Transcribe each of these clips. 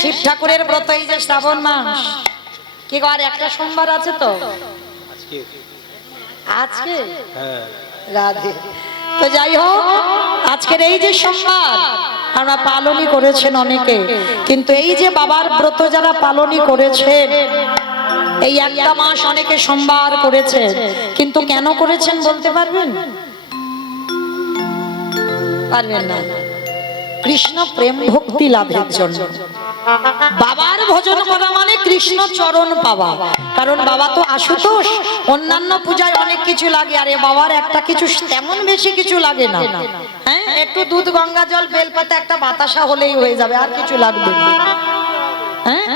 শিব ঠাকুরের ব্রত এই যে শ্রাবণ মাস, কি আর একটা সোমবার আছে তো আজকে রাধে। তো যাই হোক, আজকের এই যে সোমবার আমরা পালনই করেছেন অনেকে, কিন্তু এই যে বাবার ব্রত যারা পালনই করেছেন, এই একটা মাস অনেকে সোমবার করেছেন, কিন্তু কেন করেছেন বলতে পারবেন? পারবেন না। কৃষ্ণ প্রেম ভক্তি লাভের জন্য। বাবার ভজন করা মানে কৃষ্ণ চরণ পাওয়া। কারণ বাবা তো আশুতোষ, অন্যান্য পূজায় অনেক কিছু লাগে, আরে বাবার একটা কিছু তেমন বেশি কিছু লাগে না। হ্যাঁ, একটু দুধ, গঙ্গা জল, বেলপাতা, একটা বাতাসা হলেই হয়ে যাবে, আর কিছু লাগবে না। হ্যাঁ,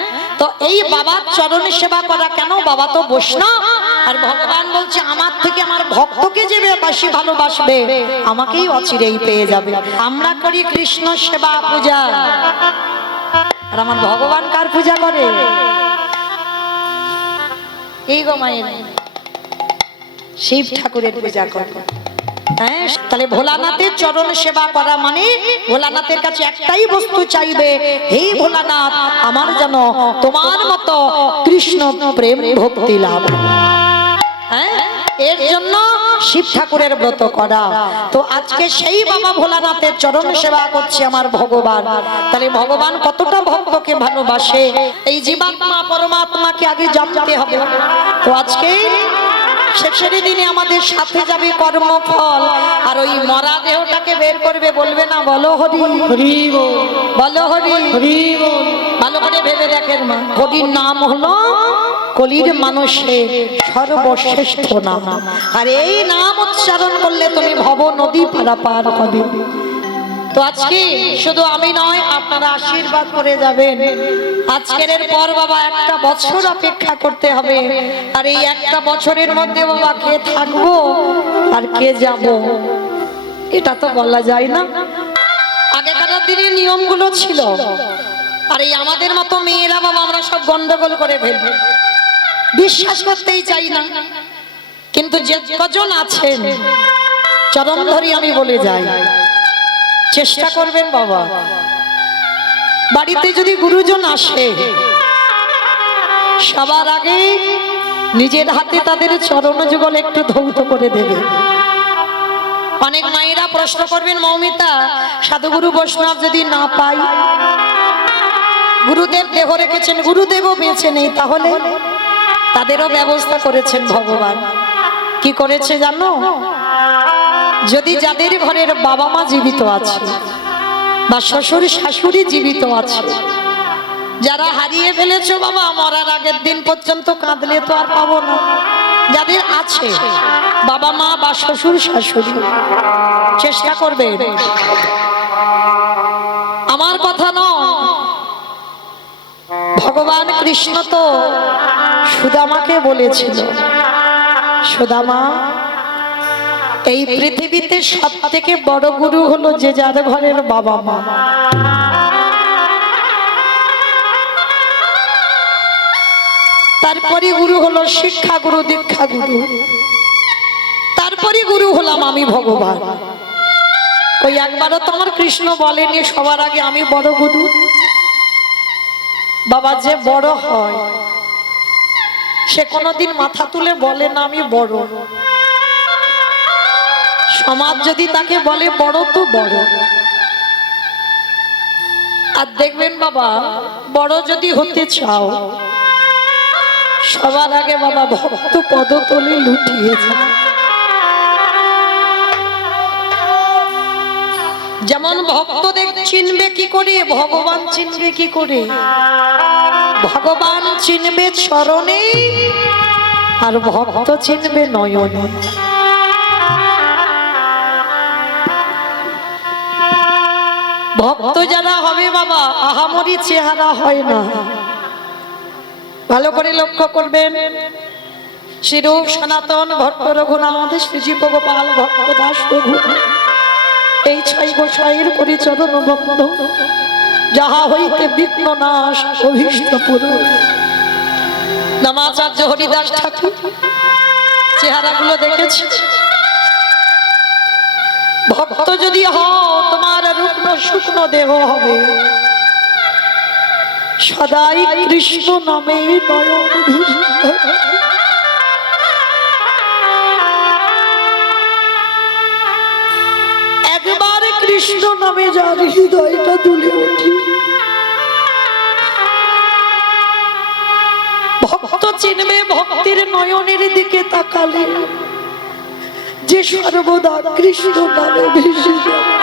তো এই বাবার চরণ সেবা করা কেন? বাবা তো বৈষ্ণব, আর ভগবান বলছে আমার থেকে আমার ভক্তকে যে বেশি ভালোবাসবে আমাকেই অচিরেই পেয়ে যাবে। আমরা করি কৃষ্ণ সেবা পূজা, আর আমার ভগবান কার পূজা করে? এই গো মায়ের শিব ঠাকুরের পূজা করে। হ্যাঁ, তাহলে ভোলানাথের চরণ সেবা করা মানে ভোলানাথের কাছে একটাই বস্তু চাইবে, হে ভোলানাথ আমার যেন তোমার মতো কৃষ্ণ প্রেম ভক্তি লাভ। হ্যাঁ, এর জন্য শিব ঠাকুরের ব্রত করা। তো আজকে সেই বাবা ভোলানাথের চরণ সেবা করছে আমার ভগবান। তাহলে ভগবান কতটা ভক্তকে ভালোবাসে এই জীবাত্মা পরমাত্মাকে আগে জানতে হবে। তো আজকে শেষের দিনে আমাদের সাথে যাবে কর্মফল, আর ওই মরা দেহটাকে বের করবে, বলবে না বলো হরি হরি বলো হরি হরি। ভালো করে ভেবে দেখেন মা, হরির নাম হলো কলির মানুষের সর্বশ্রেষ্ঠ নাম, আর এই নাম উচ্চারণ করলে তুমি ভব নদী পারাপার হবে। তো আজকে শুধু আমি নয়, আপনারা আশীর্বাদ করে যাবেন। আজকের পর বাবা একটা বছর অপেক্ষা করতে হবে, আর এই একটা বছরের মধ্যে বাবা কে থাকবো আর কে যাব এটা তো বলা যায় না। আগেকার দিনে নিয়মগুলো ছিল, আর এই আমাদের মতো মেয়েরা বাবা আমরা সব গন্ডগোল করে ফেলবো, বিশ্বাস করতেই চাই না। কিন্তু যে কজন আছেন চরণ ধরি আমি বলে যাই, চেষ্টা করবেন বাবা, বাড়িতে যদি গুরুজন আসে সবার আগে নিজের হাতে তাদের চরণ যুগল একটু ধৌত করে দেবে। অনেক মায়েরা প্রশ্ন করবেন, মৌমিতা সাধুগুরু বৈষ্ণব যদি না পাই, গুরুদেব দেহ রেখেছেন, গুরুদেবও বেঁচে নেই, তাহলে তাদেরও ব্যবস্থা করেছেন ভগবান। কি করেছে জানো? যদি যাদের ঘরের বাবা মা জীবিত আছে বা শ্বশুর শাশুড়ি জীবিত আছে, যারা হারিয়ে ফেলেছো বাবা মরার আগের দিন পর্যন্ত কাঁদলে তো আর পাবো না, যাদের আছে বাবা মা বা শ্বশুর শাশুড়ি, চেষ্টা করবে। আমার কথা নয়, ভগবান কৃষ্ণ তো সুদামাকে বলেছিল, সুদামা এই পৃথিবীতে সব থেকে বড় গুরু হলো যে যার ঘরের বাবা মা। তারপরে গুরু হলো শিক্ষা গুরু, দীক্ষা গুরু, তারপরে গুরু হলাম আমি ভগবান। ওই একবারও তোমার কৃষ্ণ বলেনি সবার আগে আমি বড় গুরু? বাবা যে বড় হয় সে কোনোদিন মাথা তুলে বলে না আমি বড়। সমাজ যদি তাকে বলে বড় তো বড়। আর দেখবেন বাবা, বড় যদি হতে চাও সবার আগে বাবা ভক্ত পদতলে লুটিয়ে যায়। যেমন ভক্তদের চিনবে কি করে, ভগবান চিনবে কি করে? ভগবান চিনবে চরণে, আর ভক্ত চিনবে নয়নে। ভক্ত যারা হবে বাবা আহামরি চেহারা হয় না, ভালো করে লক্ষ্য করবেন। শ্রীরূপ সনাতন ভট্ট রঘুনাথ শ্রীজীব গোপাল ভট্ট দাস রঘু, এই ছয় গোসাইয়ের পরিচরণ বন্ধ, যাহা হইতে বিঘ্ন নাশ অভীষ্ট পূরণ। নামাচার্য হরিদাস ঠাকুর চেহারাগুলো দেখেছি। ভক্ত যদি হও তোমার রুগ্ন শুকনো দেহ হবে, সদাই কৃষ্ণ নামে নয়ন ভিজিত। একবার কৃষ্ণ নামে যার হৃদয়টা দুলে ওঠে, ভক্ত চিনবে ভক্তির নয়নের দিকে তাকালে যে সর্বদা কৃষ্ণ নামে ভেসে যাবে।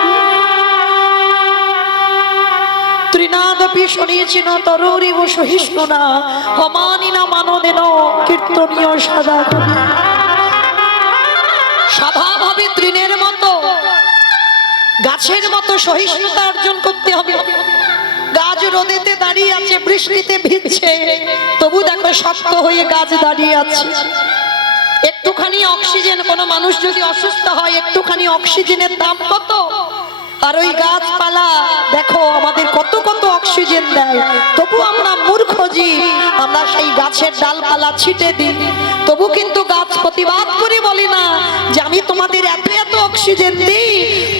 ত্রিনাদপি শুনিয়েছিল তরুরিব সহিষ্ণুনা অমানিনা মানদেন কীর্তনীয় সদা করি। স্বভাবভাবে তৃণের মতো গাছের মতো সহিষ্ণুতা অর্জন করতে হবে। গাছ রোদেতে দাঁড়িয়ে আছে, বৃষ্টিতে ভিজছে, তবু দেখো শক্ত হয়ে গাছ দাঁড়িয়ে আছে। একটুখানি অক্সিজেন, কোনো মানুষ যদি অসুস্থ হয় একটুখানি অক্সিজেনের দাম কত, আর ওই গাছপালা দেখো আমাদের কত কত অক্সিজেন দেয়, তবু আমরা মূর্খ জীব, আমরা সেই গাছের ডালপালা ছিটে দিই। তবু কিন্তু গাছ প্রতিবাদ করে বলে না যে আমি তোমাদের এত এত অক্সিজেন দিই,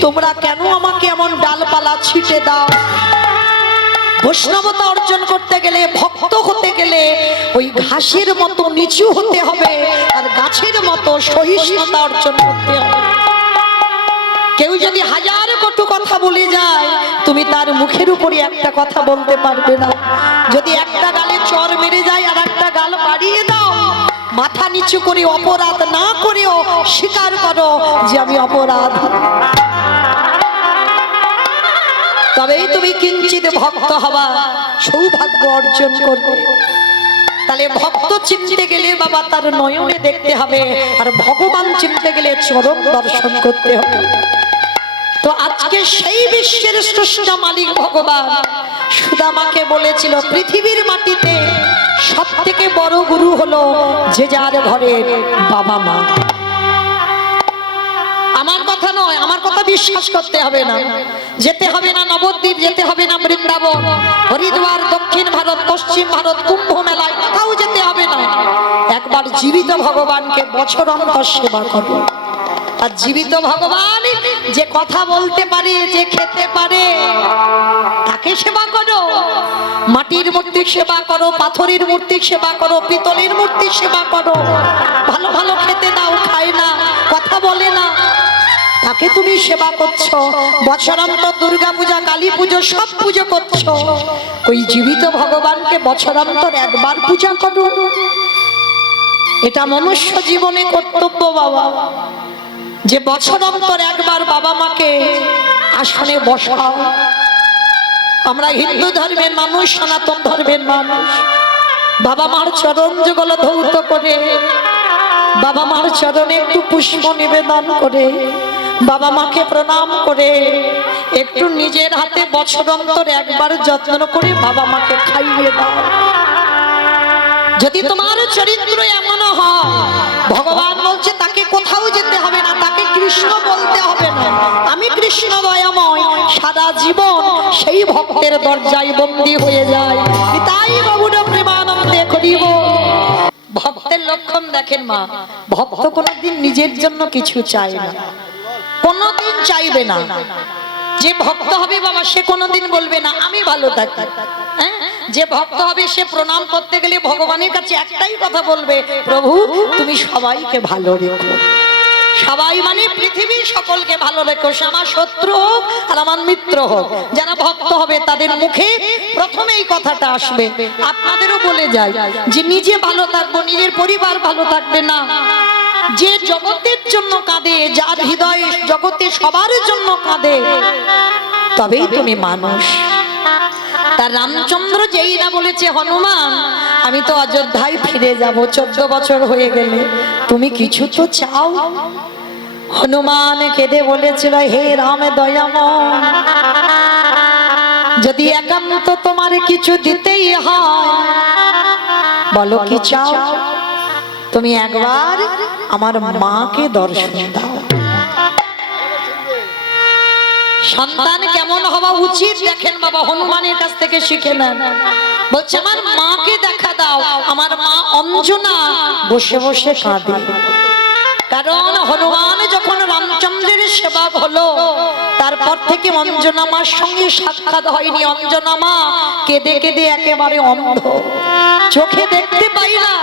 তোমরা কেন আমাকে এমন ডালপালা ছিটে দাও। বৈষ্ণবতা অর্জন করতে গেলে, ভক্ত হতে গেলে ওই ঘাসের মতো নিচু হতে হবে, আর গাছের মতো সহিষ্ণুতা অর্জন করতে হবে। কেউ যদি হাজার কটু কথা বলে যায়, তুমি তার মুখের উপরে একটা কথা বলতে পারবে না। যদি একটা গালে চর মেরে যায় আর একটা গাল বাড়িয়ে দাও, মাথা নিচু করে অপরাধ না করেও স্বীকার করো যে আমি অপরাধ, তবেই তুমি কিঞ্চিত ভক্ত হবা, সৌভাগ্য অর্জন করবে। তাহলে ভক্ত চিনতে গেলে বাবা তার নয়নে দেখতে হবে, আর ভগবান চিনতে গেলে চরণ দর্শন করতে হবে। তো আজকে সেই বিশ্বের স্রষ্টা মালিক ভগবান সুদামাকে বলেছিল পৃথিবীর মাটিতে সব থেকে বড় গুরু হলো যে যার ঘরের বাবা মা। আমার কথা নয়, আমার কথা বিশ্বাস করতে হবে না, যেতে হবে না নবদ্বীপ, যেতে হবে না বৃন্দাবন, হরিদ্বার, দক্ষিণ ভারত, পশ্চিম ভারত, কুম্ভ মেলায় কোথাও যেতে হবে না। একবার জীবিত ভগবানকে বছর অন্তর সেবা করো। আর জীবিত ভগবান যে কথা বলতে পারে, যে খেতে পারে, তাকে সেবা করো। মাটির মূর্তি সেবা করো, পাথরের মূর্তি সেবা করো, পিতলের মূর্তি সেবা করো, ভালো ভালো খেতে দাও, খায় না, কথা বলে না, তাকে তুমি সেবা করছো। বছরান্তর দুর্গা পূজা, কালী পুজো সব পুজো করছো, ওই জীবিত ভগবানকে বছরান্তর একবার পূজা করো। এটা মনুষ্য জীবনে কর্তব্য বাবা, যে বছর অন্তর একবার বাবা মাকে আসনে বসাও। আমরা হিন্দু ধর্মের মানুষ, সনাতন ধর্মের মানুষ, বাবা মার চরণ যুগল ধৌত করে, বাবা মার চরণে একটু পুষ্প নিবেদন করে, বাবা মাকে প্রণাম করে, একটু নিজের হাতে বছর অন্তর একবার যত্ন করে বাবা মাকে খাইয়ে দাও। যদি তোমার চরিত্র এমন হয়, ভগবান বলছে তাকে কোথাও যেতে হবে না, তাকে কৃষ্ণ বলতে হবে না, আমি কৃষ্ণ দয়াময়, সারা জীবন সেই ভক্তের দরজায় বন্দী হয়ে যায়। তাই বাবুর প্রেমানন্দে করিব। ভক্তের লক্ষণ দেখেন মা, ভক্ত কোনোদিন নিজের জন্য কিছু চায় না, কোনোদিন চাইবে না। যে ভক্ত হবে বাবা সে কোনোদিন বলবে না আমি ভালো থাকি। যে ভক্ত হবে সে প্রণাম করতে গেলে ভগবানের কাছে একটাই কথা বলবে, প্রভু তুমি সবাইকে ভালো রেখো। সবাই মানে পৃথিবীর সকলকে ভালো রেখো, সে আমার শত্রু হোক আর আমার মিত্র হোক। যারা ভক্ত হবে তাদের মুখে প্রথমে এই কথাটা আসবে। আপনাদেরও বলে যায় যে নিজে ভালো থাকবো, নিজের পরিবার ভালো থাকবে না। যে জগতের জন্য কাঁদে, যার হৃদয় জগতে সবার জন্য কাঁদে, তবেই তুমি মানুষ। তার রামচন্দ্র যেই না বলেছে হনুমান আমি তো অযোধ্যায় ফিরে যাব, 14 বছর হয়ে গেলে, তুমি কিছু তো চাও। হনুমান কেঁদে বলেছিল, হে রাম দয়াময়, যদি একান্ত তোমার কিছু দিতেই হয় বলো কি চাও। তুমি একবার আমার মাকে দর্শন দাও। সন্তান কেমন হওয়া উচিত দেখেন বাবা, হনুমানের কাছ থেকে শিখে নেন। বলছে আমার মাকে দেখা দাও। আমার মা অঞ্জনা বসে বসে কাঁদে, কারণ হনুমান যখন রামচন্দ্রের সেবা হলো তারপর থেকে অঞ্জনা মার সঙ্গে সাক্ষাৎ হয়নি। অঞ্জনা মা কেঁদে কেঁদে একেবারে অন্ধ, চোখে দেখতে পাই না।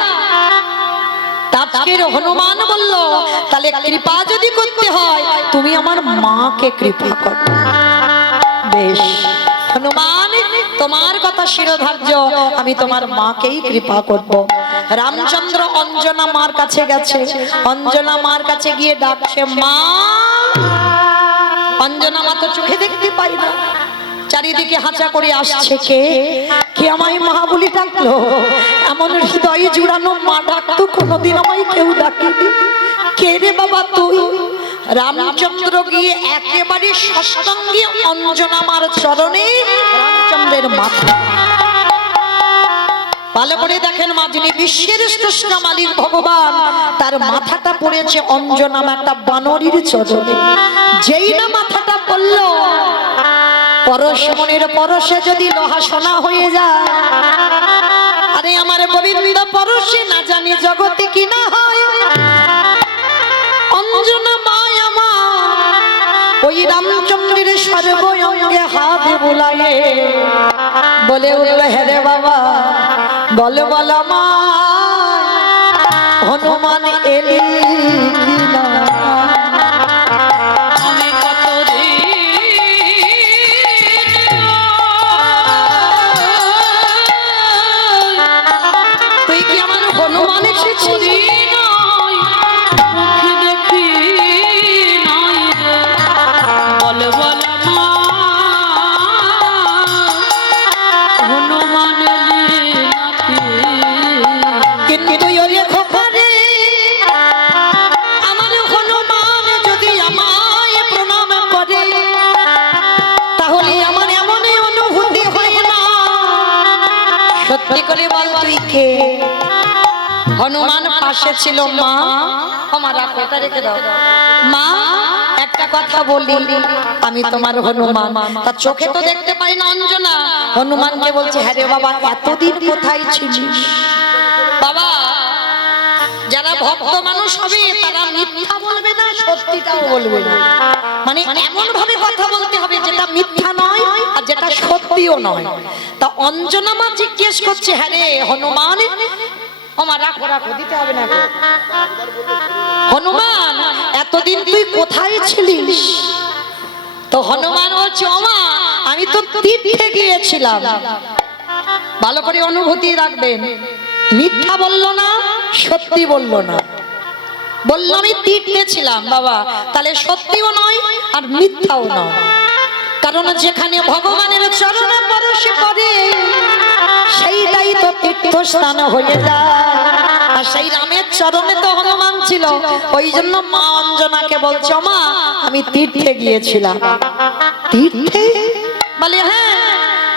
তাজকের হনুমান বলল, তাহলে কৃপা যদি করতে হয় তুমি আমার মাকে কৃপা করো। বেশ হনুমান, তোমার কথা শিরোধার্য, আমি তোমার মাকেই কৃপা করব। রামচন্দ্র অঞ্জনা মার কাছে গেছে, অঞ্জনা মার কাছে গিয়ে ডাকছে মা। অঞ্জনা মা তো চোখে দেখতে পাই না, চারিদিকে হাঁচা করে আসছে কে কে আমায় মা বলে ডাকলো। এমন হৃদয়ে জুড়ানো মা ডাকতো কোনোদিন আমায় কেউ ডাকেনি। কে রে বাবা তুই? রামচন্দ্র গিয়ে একেবারে সষ্টঙ্গে অঞ্জনা মার চরণে রামচন্দ্রের মাথা। ভালো করে দেখেন মা, যিনি বিশ্বের শ্রেষ্ঠ মালিক ভগবান, তার মাথাটা পড়েছে অঞ্জনা মা একটা বানরীর চরণে। যেই না মাথাটা পড়ল, পরশমণির পরশে যদি লোহা সোনা হয়ে যায়, আরে আমার গোবিন্দ পরশে না জানি জগতে কি না হয়। অঞ্জনা মায় আমার ওই রামচন্দ্রের সর্বঙ্গে হাত বুলায়ে বলে উঠল, হেরে বাবা বল বল মা হনুমান এলি কিনা। তুই কি আমার হনুমান এসেছিস? হনুমান পাশে ছিল। মা আমার কথা রেখে দাও মা, একটা কথা বলি, আমি তোমার হনুমান। তার চোখে তো দেখতে পাই না অঞ্জনা। হনুমানকে বলছে, হ্যাঁ রে বাবা এতদিন কোথায় ছিলিস? বাবা যারা ভক্ত মানুষ হবে তারা মিথ্যা বলবে না, সত্যিটাও বলবে না। মানে এমন ভাবে কথা বলতে হবে যেটা মিথ্যা নয় আর যেটা সত্যিও নয়। তা অঞ্জনা মা জিজ্ঞেস করছে, হ্যাঁ রে হনুমান, আমার রাখো রাখো দিতে হবে না, হনুমান এতদিন তুই কোথায় ছিলিস? তো হনুমান বলছে, ওমা আমি তো তীর্থে গিয়েছিলাম। ভালো করে অনুভূতি রাখবেন, মিথ্যা বললো না, সত্যি বললো না, বললো আমি তীর্থে ছিলাম। বাবা তাহলে সত্যিও নয় আর মিথ্যাও নয়, কারণ যেখানে ভগবানের চরণে পরশে পড়ে সেইটাই তো তীর্থস্থান হয়ে যায়। আর সেই রামের চরণে তো হনুমান ছিল, ওই জন্য মা অঞ্জনাকে বলছে, মা আমি তীর্থে গিয়েছিলাম। তীর্থে? বলে হ্যাঁ।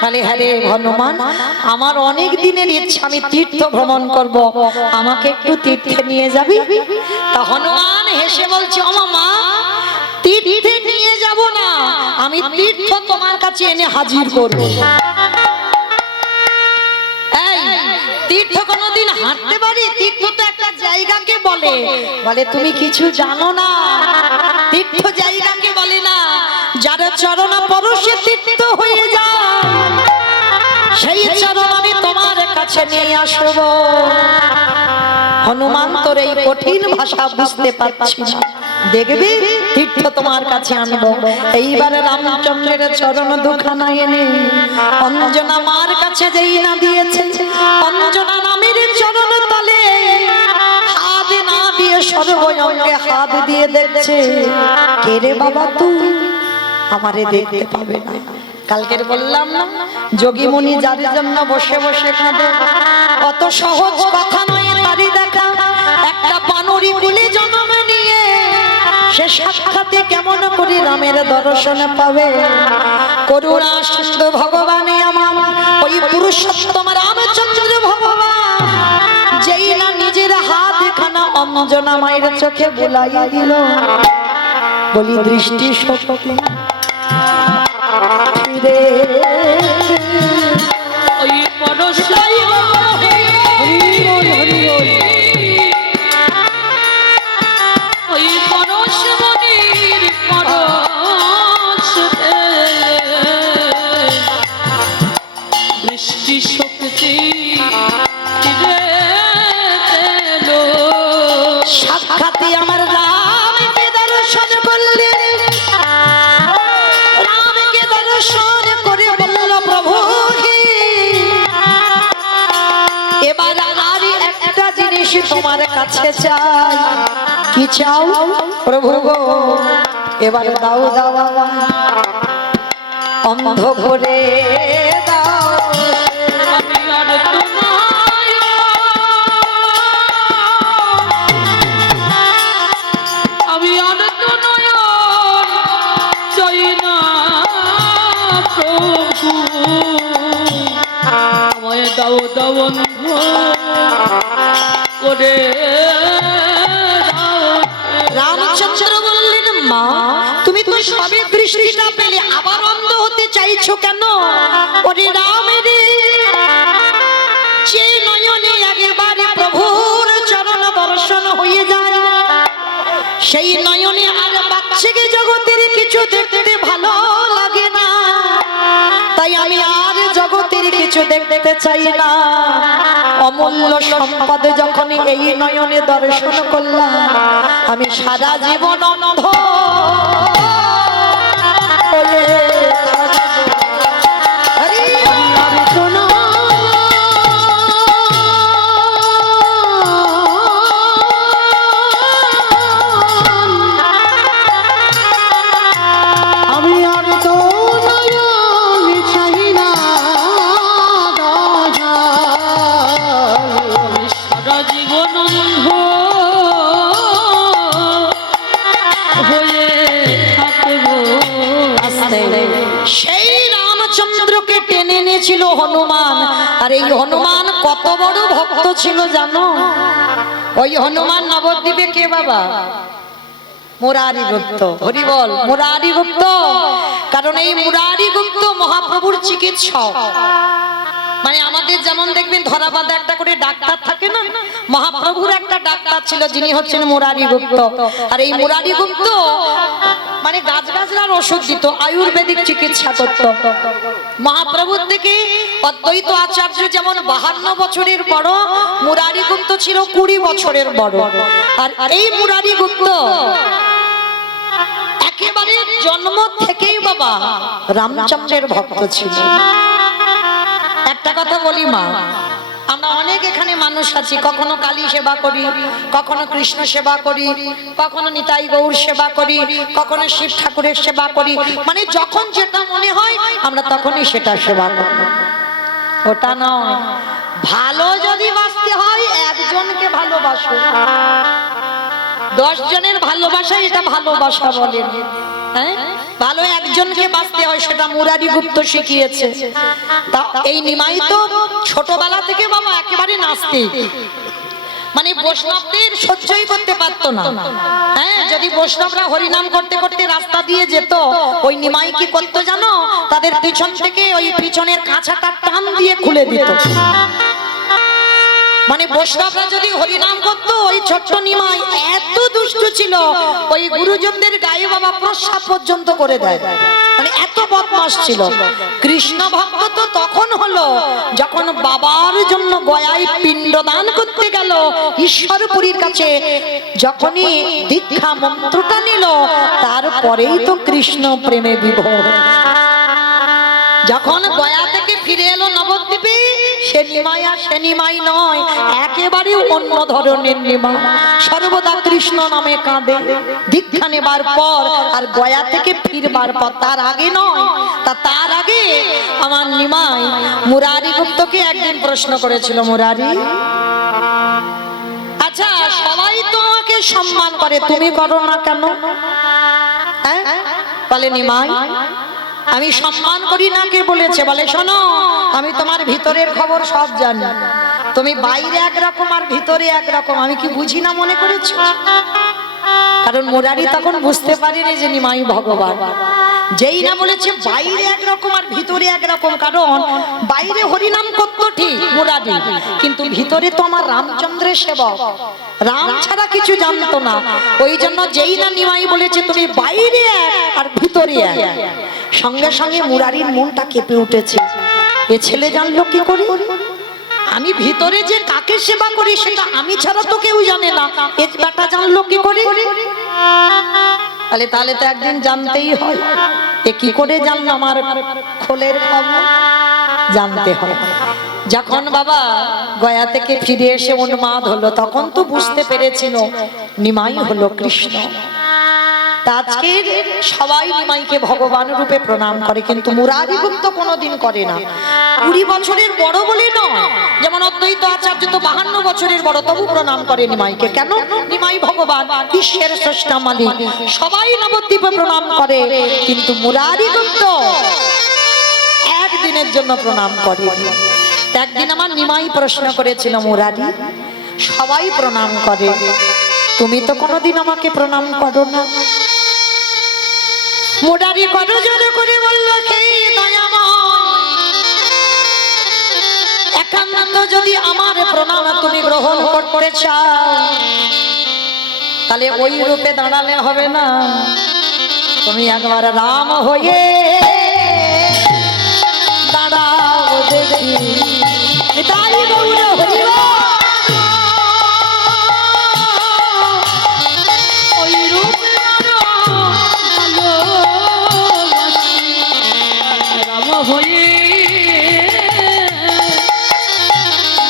বলে হ্যাঁ রে হনুমান, আমার অনেক দিনের ইচ্ছা আমি তীর্থ ভ্রমণ করব, আমাকে একটু তীর্থে নিয়ে যাবি? তা হনুমান হেসে বলছে, ও মা তীর্থে নিয়ে যাব না, আমি তীর্থ তোমার কাছে এনে হাজির করব। এই তীর্থ কোনদিন হাঁটতে পারি? তীর্থ তো একটা জায়গাকে বলে। বলে তুমি কিছু জানো না, তীর্থ জায়গাকে বলে না, যার চরণ পরশে তীর্থ হয়ে যায় সেই চরণ আমি তোমার কাছে নিয়ে আসব। হনুমান তোর এই কঠিন ভাষা বুঝতে পারছি না, দেখবি তীর্থ তোমার কাছে আনবো। এইবারে রামচন্দ্রের চরণ দুখানা এনে অঞ্জনা মার কাছে যেই না দিয়েছে, অঞ্জনা নামের চরণ তলে হাত না দিয়ে সর্বঙ্গে হাত দিয়ে দেখছে, কে রে বাবা তুই? আমারে দেখতে পাবে না। কালকের বললাম না, যোগী মুনি যার জন্য বসে বসে কাঁদে, অত সহজ কথা নয় তারই দেখা। একটা বানরী কুলে জন্ম নিয়ে সে সাক্ষাতে কেমন করে রামের দর্শন পাবে? করুণা সিন্ধু ভগবানে আমার ওই পুরুষোত্তম রামচন্দ্র ভগবান যেই না নিজের হাত খানা অঞ্জনা মায়ের চোখে বুলাইয়া দিল। বলি দৃষ্টি শক্তি ফিরে ওই পরশাই তোমার কাছে চাই। কি চাও প্রভু গো এবার দাও দাও অন্ধ করে দাও। আমি আর তো নয়ন চাই না প্রভু, আমায় দাও দাও অন্ধ করে। রামচন্দ্র বললেন মা তুমি তো সবে দৃষ্টিটা পেলে আবার অন্ধ হতে চাইছো কেন? ওরে রাম রে, যে নয়নে একেবারে প্রভুর চরণ দর্শন হয়ে যায় সেই নয়নে আর বাচ্চাকে জগতের কিছু দেখতে ভালো লাগে না। তাই আমি আর জগতের কিছু দেখতে চাই না। অমূল্য সম্পদ যখন এই নয়নে দর্শন করলাম আমি সারা জীবন অন্ধ হয়ে সেই রামচন্দ্রকে টেনে এনেছিল হনুমান। আর এই হনুমান কত বড় ভক্ত ছিল জানো? ওই হনুমান নবদ্বীপে কে বাবা? মুরারি গুপ্ত। হরি বল মুরারি গুপ্ত। কারণ এই মুরারি গুপ্ত মহাপ্রভুর চিকিৎসক। মানে আমাদের যেমন দেখবেন ধরাবাঁধা একটা করে ডাক্তার থাকে না, মহাপ্রভুর একটা ডাক্তার ছিল যিনি হচ্ছেন মুরারি গুপ্ত। আর এই মুরারি গুপ্ত মানে গাছগাছরার ওষুধ দিত, আয়ুর্বেদিক চিকিৎসা করত। মহাপ্রভুর থেকে অদ্বৈত আচার্য যেমন 52 বছরের বড়, মুরারি গুপ্ত ছিল 20 বছরের বড়। আর এই মুরারি গুপ্ত একেবারে জন্ম থেকেই বাবা রামচন্দ্রের ভক্ত ছিল। একটা কথা বলি মা, আমরা অনেক এখানে মানুষ আছি, কখনো কালী সেবা করি, কখনো কৃষ্ণ সেবা করি, কখনো নিতাই গৌর সেবা করি, কখনো শিব ঠাকুরের সেবা করি। মানে যখন যেটা মনে হয় আমরা তখনই সেটা সেবা করি। ওটা নয়, ভালো যদি বাঁচতে হয় একজনকে ভালোবাসো। 10 জনের ভালোবাসা এটা ভালোবাসা বলেন। হ্যাঁ, ভালো একজনকে বাঁচতে হয়, সেটা মুরারি গুপ্ত শিখিয়েছে। তা এই নিমাই তো ছোটবেলা থেকে বাবা একেবারে নাস্তিক। মানে বৈষ্ণবদের সহ্যই করতে পারতো না। হ্যাঁ, যদি বৈষ্ণবরা হরিনাম করতে করতে রাস্তা দিয়ে যেত, ওই নিমাই কি করতো জানো? তাদের পিছন থেকে ওই পিছনের কাঁচাটা টান দিয়ে খুলে দিত। মানে বৈষ্ণবরা যদি হরিনাম করতো, ওই ছোট্ট নিমাই এত দুষ্ট ছিল, ওই গুরুজনদের গায়ে বাবা প্রস্রাব পর্যন্ত করে দেয়। মানে এত বদমাশ ছিল। কৃষ্ণ ভক্ত তো তখন হলো যখন বাবার জন্য গয়ায় পিণ্ডদান করতে গেল ঈশ্বরপুরীর কাছে, যখনই দীক্ষা মন্ত্রটা নিল তারপরেই তো কৃষ্ণ প্রেমে বিভোর। যখন গয়া থেকে ফিরে এলো নবদ্বীপে, সে নিমাই আর সে নিমাই নয়, একেবারে অন্য ধরনের নিমাই। সর্বদা কৃষ্ণ নামে কাঁদে দীক্ষা নেবার পর আর গয়া থেকে ফিরবার পর। তার আগে নয়, তার আগে আমার নিমাই মুরারি গুপ্তকে একদিন প্রশ্ন করেছিল, মুরারি আচ্ছা সবাই তোমাকে সম্মান করে, তুমি করো না কেন? হ্যাঁ, বলে নিমাই আমি সম্মান করি না। কে বলেছে? বলে শোনো, আমি তোমার ভিতরের খবর সব জানি। তুমি বাইরে একরকম আর ভিতরে একরকম, আমি কি বুঝি না মনে করেছো? কারণ মুরারি তখন বুঝতে পারেনি যে নিমাই ভগবান। যেই না বলেছে বাইরে একরকম আর ভিতরে একরকম, কারণ বাইরে হরিনাম করতো ঠিক মুরারি, কিন্তু ভিতরে তো আমার রামচন্দ্রের সেবক, রাম ছাড়া কিছু জানতো না। ওই জন্য যেই না নিমাই বলেছে তুমি বাইরে এক আর ভিতরে এক, সঙ্গে সঙ্গে মুরারির মনটা কেঁপে উঠেছে। এ ছেলে জানলো কি করে? আমি ভিতরে যে কাকে সেবা করি সেটা আমি ছাড়া তো কেউ জানে না, এ ব্যাটা জানলো কি করে? তাহলে তো একদিন জানতেই হয়। এ কি করে জানলো আমার খোলের খবর? জানতে হয়। যখন বাবা গয়া থেকে ফিরে এসে উন্মাদ হলো তখন তো বুঝতে পেরেছিল নিমাই হলো কৃষ্ণ। তা আজকে সবাই নিমাইকে ভগবান রূপে প্রণাম করে, কিন্তু মুরারি গুপ্ত কোনোদিন করে না। 20 বছরের বড় বলে নয়, যেমন অদ্বৈত আচার্য তো 52 বছরের বড়, তবু প্রণাম করে নিমাইকে। কেন? নিমাই ভগবান, বিশ্বের স্রষ্টা মালিক, সবাই নবদ্বীপে প্রণাম করে, কিন্তু মুরারি গুপ্ত একদিনের জন্য প্রণাম করে। একদিন আমার নিমাই প্রশ্ন করেছিল, মুরারি সবাই প্রণাম করে, তুমি তো কোনোদিন আমাকে প্রণাম করো না। মুরারি কত জোরে করে বলল, হে দয়াময়, একান্ত যদি আমার প্রণাম তুমি গ্রহণ করতে চাও তাহলে ওই রূপে দাঁড়ালে হবে না, তুমি একবার রাম হয়ে দাঁড়াও দেখি। তাই গৌর হরিব ওই রূপে আরো ভালোবাসি, রাম হয়ে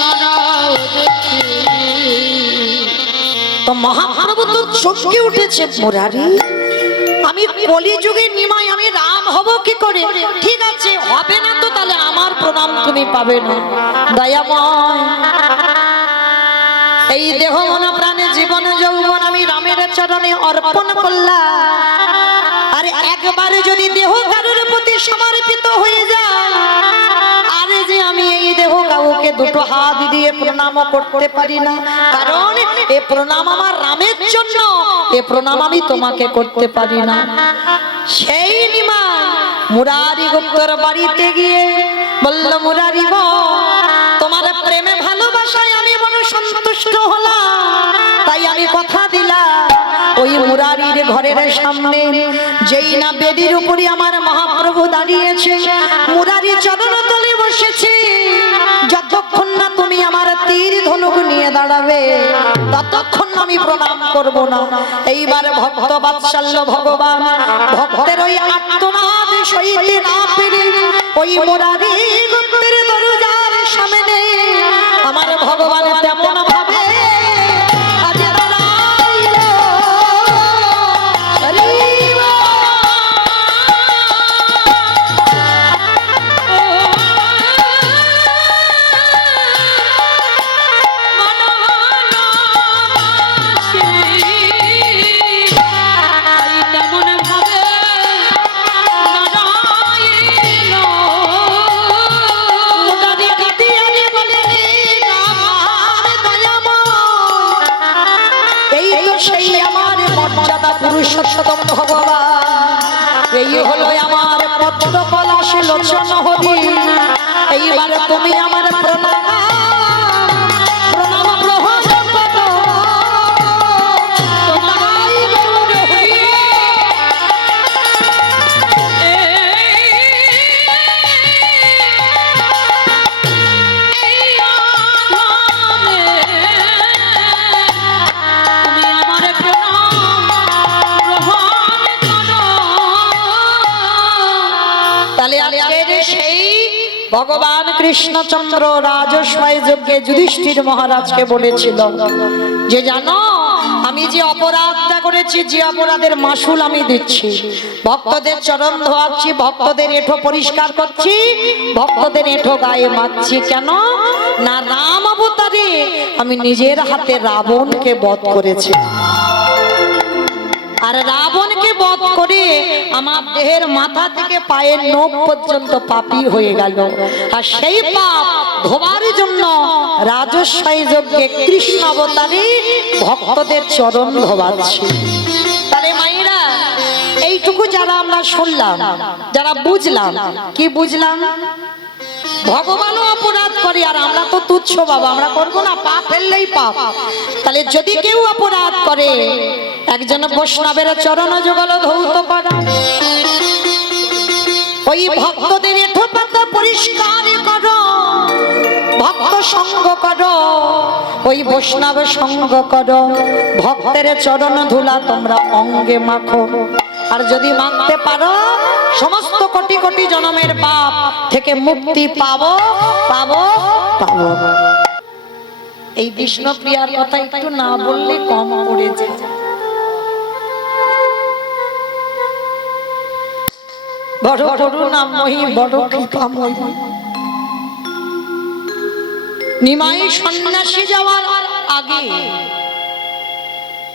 দাঁড়াও দেখি। তো মহাপ্রভু তো চমকে উঠেছে, মুরারি আমি কলিযুগে নিমাই, আমি রাম হব কি করে? ঠিক আছে, হবে না তো তাহলে আমার প্রণাম তুমি পাবে না। দয়াময়, এই দেহ মন প্রাণে জীবন যৌবন আমি রামের চরণে অর্পণ করলাম, আর একবারে যদি দেহ কারোর প্রতি সমর্পিত হয়ে যায়, আরে যে আমি এই দেহ কাউকে দুটো হাত দিয়ে প্রণাম করতে পারি না, কারণ এ প্রণাম আমার রামের জন্য, এ প্রণাম আমি তোমাকে করতে পারি না। সেই নিমাই মুরারি গুপ্তর বাড়িতে গিয়ে বলল, মুরারি গো, তোমার প্রেমে ভালোবাসায় আমি বড় সন্তুষ্ট হলাম, তাই আমি কথা দিলাম ওই মুরারির ঘরের সামনে যেই না বেদির উপরে আমার মহাপ্রভু দাঁড়িয়েছে, মুরারি চরণতলে বসেছে, যতক্ষণ না তুমি আমার তীর ধনুক নিয়ে দাঁড়াবে ততক্ষণ আমি প্রণাম করব না। এইবার ভক্ত বাৎসল্য ভগবান ভক্তের ওই আর্তনাদ সইতে না পেরে ওই মুরারি গুপ্তের দরজার সামনে আমার ভগবান তেমন ভাবে আজ দাঁড়াইল। হরিব পুরুষোত্তম ভগবান, এই হলো আমার পদ্ম পলাশ লোচন হরি, এইবার তুমি আমার প্রণাম প্রণাম গ্রহণ করো। তোমায় গৌর হরি। তাহলে আজকের সেই ভগবান কৃষ্ণচন্দ্র রাজস্বায় যজ্ঞে যুধিষ্ঠির মহারাজকে বলেছিল যে জানো, আমি যে অপরাধটা করেছি, যে অপরাধের মাসুল আমি দিচ্ছি, ভক্তদের চরণ ধোয়াচ্ছি, ভক্তদের এঁঠো পরিষ্কার করছি, ভক্তদের এঁঠো গায়ে মাখছি, কেন না রাম অবতারে আমি নিজের হাতে রাবণকে বধ করেছি, আর রাবণকে বধ করে আমার দেহের মাথা থেকে পায়ের নখ পর্যন্ত পাপী হয়ে গেল, আর সেই পাপ ধোবার জন্য রাজস্বায় যজ্ঞে কৃষ্ণ অবতারে ভক্তদের চরণ ধোবাচ্ছি। তাহলে মায়েরা, এইটুকু যারা আমরা শুনলাম, যারা বুঝলাম, কি বুঝলাম? ভগবানও অপরাধ করে আর আমরা তো তুচ্ছ বাবা, আমরা করবো না, পাপ ফেললেই পাপ। তাহলে যদি কেউ অপরাধ করে, একজন বৈষ্ণবের চরণ যুগল ধৌত করা, ওই ভক্তদের এঁঠো পাতা পরিষ্কার করো, ভক্ত সঙ্গ করো, ওই বৈষ্ণব সঙ্গ করো, ভক্তের চরণ ধুলা তোমরা অঙ্গে মাখো, আর যদি মানতে পারো সমস্ত কোটি কোটি জন্মের পাপ থেকে মুক্তি পাবো পাবো পাবো। এই বিষ্ণুপ্রিয়ার কথা একটু না বললে কম পড়ে যায়। বড় করুণাময়ী, বড় কৃপাময়ী। নিমাই সন্ন্যাসী যাওয়ার আগে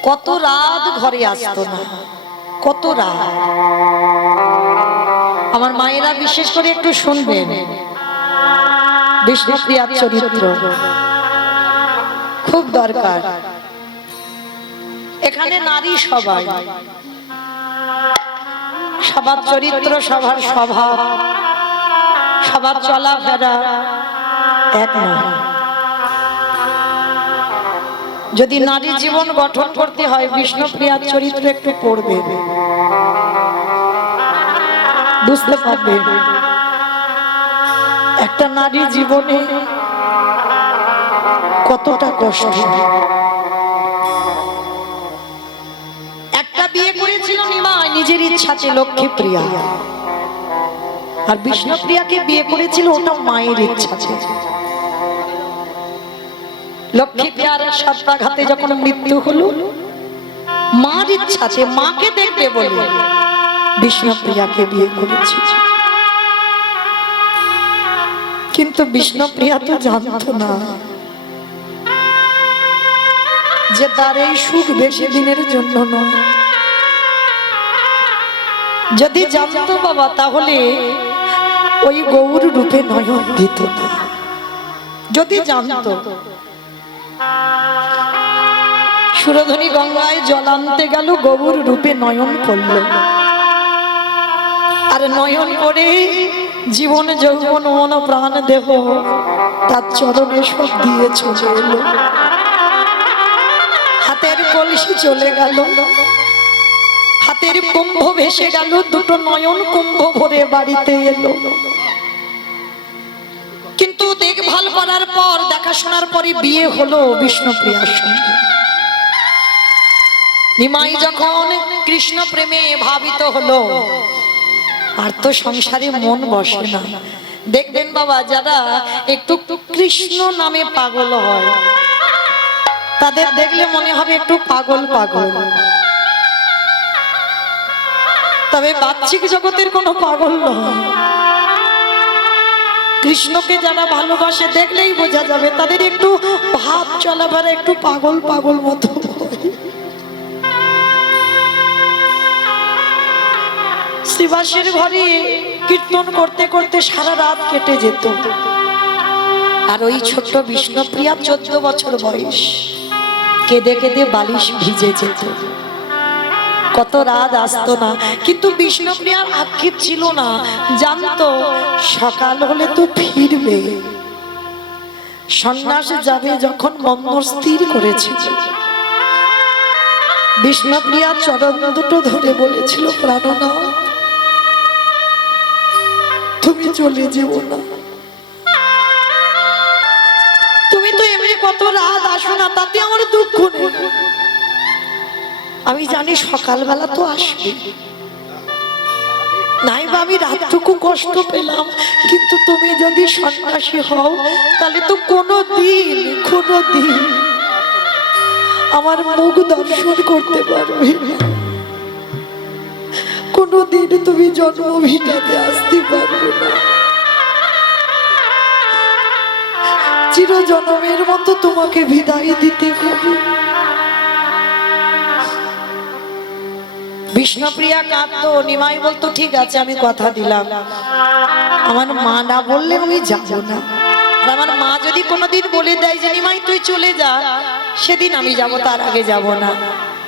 কত রাত ঘরে আসতো না, কত রাত। আমার মায়েরা বিশেষ করে একটু শুনবেন বিষ্ণুপ্রিয়ার চরিত্র, খুব দরকার। এখানে নারী সবাই, সবার চরিত্র, সবার স্বভাব, সবার চলাফেরা এক নয়। যদি নারী জীবন গঠন করতে হয় বিষ্ণুপ্রিয়ার চরিত্র একটু পড়বে, বুঝতে পারবে একটা নারী জীবনে কতটা কষ্ট। একটা বিয়ে করেছিল নিমাই নিজের ইচ্ছাতে, লক্ষ্মীপ্রিয়া, আর বিষ্ণুপ্রিয়াকে বিয়ে করেছিল ওটা মায়ের ইচ্ছাতে। লক্ষ্মীপ্রিয়ার সর্পাঘাতে যখন মৃত্যু হলো মার ইচ্ছাতে, মাকে দেখবে বলে বিষ্ণুপ্রিয়াকে বিয়ে করেছে। কিন্তু বিষ্ণুপ্রিয়া তো জানতো না যে তার এই সুখ বেশি দিনের জন্য নয়। যদি জানতো বাবা তাহলে ওই গৌর রূপে নয়ন দিত না। যদি জানতো সুরধনী গঙ্গায় জল আনতে গেল, গৌর রূপে নয়ন পড়ল, আর নয়ন করে জীবন যৌবন মন প্রাণ দেহ তার চরণে সব দিয়ে চলে এলো। হাতের কলসি চলে গেল, হাতের কুম্ভ ভেসে গেল, দুটো নয়ন কুম্ভ ভরে বাড়িতে এলো। কিন্তু দেখভাল করার পর, দেখাশোনার পরে বিয়ে হলো বিষ্ণুপ্রিয়ার সঙ্গে। নিমাই যখন কৃষ্ণ প্রেমে ভাবিত হলো, আর তো সংসারে মন বসে না। দেখবেন বাবা যারা একটু কৃষ্ণ নামে পাগল হয় তাদের দেখলে মনে হবে একটু পাগল পাগল, তবে বাহ্যিক জগতের কোনো পাগল নয়। কৃষ্ণকে যারা ভালোবাসে দেখলেই বোঝা যাবে তাদের একটু ভাব চলাফেরা একটু পাগল পাগল মতো। শ্রীবাসের ঘরে কীর্তন করতে করতে সারা রাত কেটে যেত, আর ওই ছোট্ট বিষ্ণুপ্রিয়া 14 বছর বয়স, কেঁদে কেঁদে বালিশ ভিজে যেত, কত রাত আসতো না। কিন্তু বিষ্ণুপ্রিয়ার আক্ষেপ ছিল না, জানতো সকাল হলে তো ফিরবে, সন্ন্যাস যাবে যখন মন স্থির করেছিল। বিষ্ণুপ্রিয়া চরণ দুটো ধরে বলেছিল, প্রাণনাথ তুমি চলে যেও না, তুমি তো এমনি কত রাত আসো না, তাতে আমার দুঃখ নেই। আমি জানি সকালবেলা তো আসবে, নাই বা আমি রাতটুকু কষ্ট পেলাম, কিন্তু তুমি যদি সন্ন্যাসী হও তাহলে তো কোনোদিন আমার মুখ দর্শন করতে পারবে না, কোনোদিন তুমি জন্মভিটাতে আসতে পারবে না, চিরজন্মের মতো তোমাকে বিদায় দিতে হবে। বিষ্ণুপ্রিয়া কাঁদতো, নিমাই বলতো ঠিক আছে আমি কথা দিলাম, আমার মা না বললে আমি যাব না। আর আমার মা যদি কোনোদিন বলে দেয় যে নিমাই তুই চলে যা, সেদিন আমি যাব, তার আগে যাব না।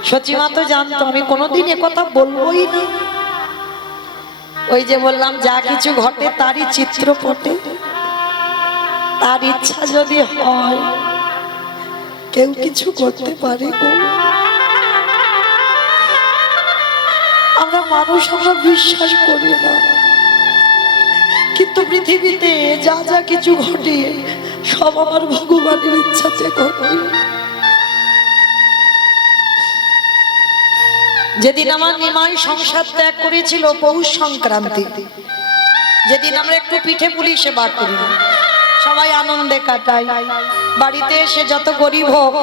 সচিমা তো জানতো আমি কোনোদিন একথা বলবোই না। ওই যে বললাম যা কিছু ঘটে তারই চিত্রপটে, তার ইচ্ছা যদি হয় কেউ কিছু করতে পারে গো। আমরা মানুষ, আমরা বিশ্বাস করি না, কিন্তু পৃথিবীতে যা যা কিছু ঘটে সব আমার ভগবানের ইচ্ছাতে ঘটে। যেদিন আমার নিমাই সংসার ত্যাগ করেছিল পৌষ সংক্রান্তি, যেদিন আমরা একটু পিঠে পুলি সেবা করি, সবাই আনন্দে কাটাই, বাড়িতে এসে যত গরিব হোক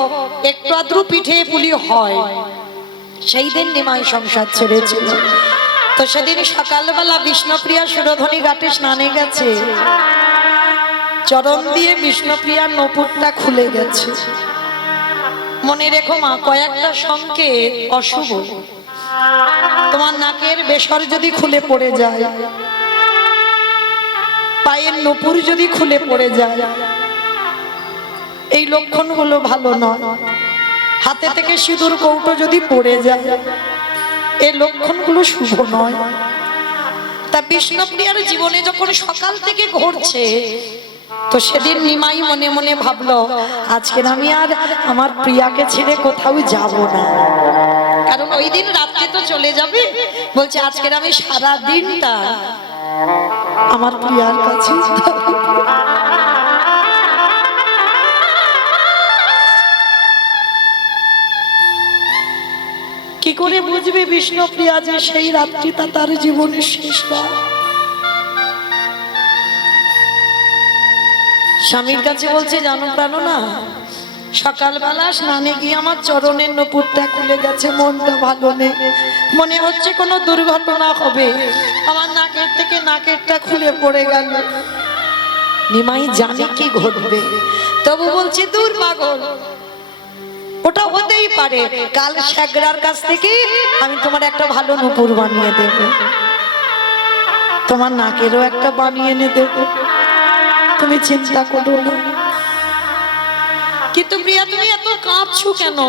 একটু আদ্রু পিঠে পুলি হয়, সেই দিন নিমাই সংসার ছেড়েছিল। তো সেদিন সকালবেলা বিষ্ণুপ্রিয়া সুরধনী ঘাটে স্নানে গেছে, চরণ দিয়ে বিষ্ণুপ্রিয়ার নপুরটা খুলে গেছে। মনে রেখো মা, কয়েকটা সংকেত অশুভ। তোমার নাকের বেসর যদি খুলে পড়ে যায়, পায়ের নপুর যদি খুলে পড়ে যায়, এই লক্ষণগুলো ভালো নয়। হাতে থেকে সিঁদুর কৌটো যদি পড়ে যায়, এই লক্ষণগুলো শুভ নয়। তা বিষ্ণুপ্রিয়ার জীবনে যখন সকাল থেকে ঘটছে, তো সেদিন নিমাই মনে মনে ভাবলো, আজকের আমি আর আমার প্রিয়াকে ছেড়ে কোথাও যাব না, কারণ ওই দিন রাত্রে তো চলে যাবে। বলছে আজকের আমি সারা দিনটা আমার প্রিয়ার কাছে। কি করে বুঝবে বিষ্ণুপ্রিয়া যে সেই রাত্রিটা তার জীবনের শেষ রাত? স্বামীর কাছে বলছে, জানো প্রাণ না, সকালবেলা স্নানে গিয়ে আমার চরণের নপুরটা খুলে গেছে, মনটা ভালো নেই, মনে হচ্ছে কোনো দুর্ঘটনা হবে, আমার নাকের থেকে নাকেরটা খুলে পড়ে গেল। নিমাই জানে কি ঘটবে, তবু বলছে দূর পাগল, ওটা হতেই পারে, কাল শ্যাগরার কাছ থেকে আমি তোমার একটা ভালো নূপুর বানিয়ে দেব, তোমার নাকেরও একটা বানিয়ে এনে দেব, তুমি চিন্তা করো না। কিন্তু প্রিয়া তুমি এত কাঁদছো কেন?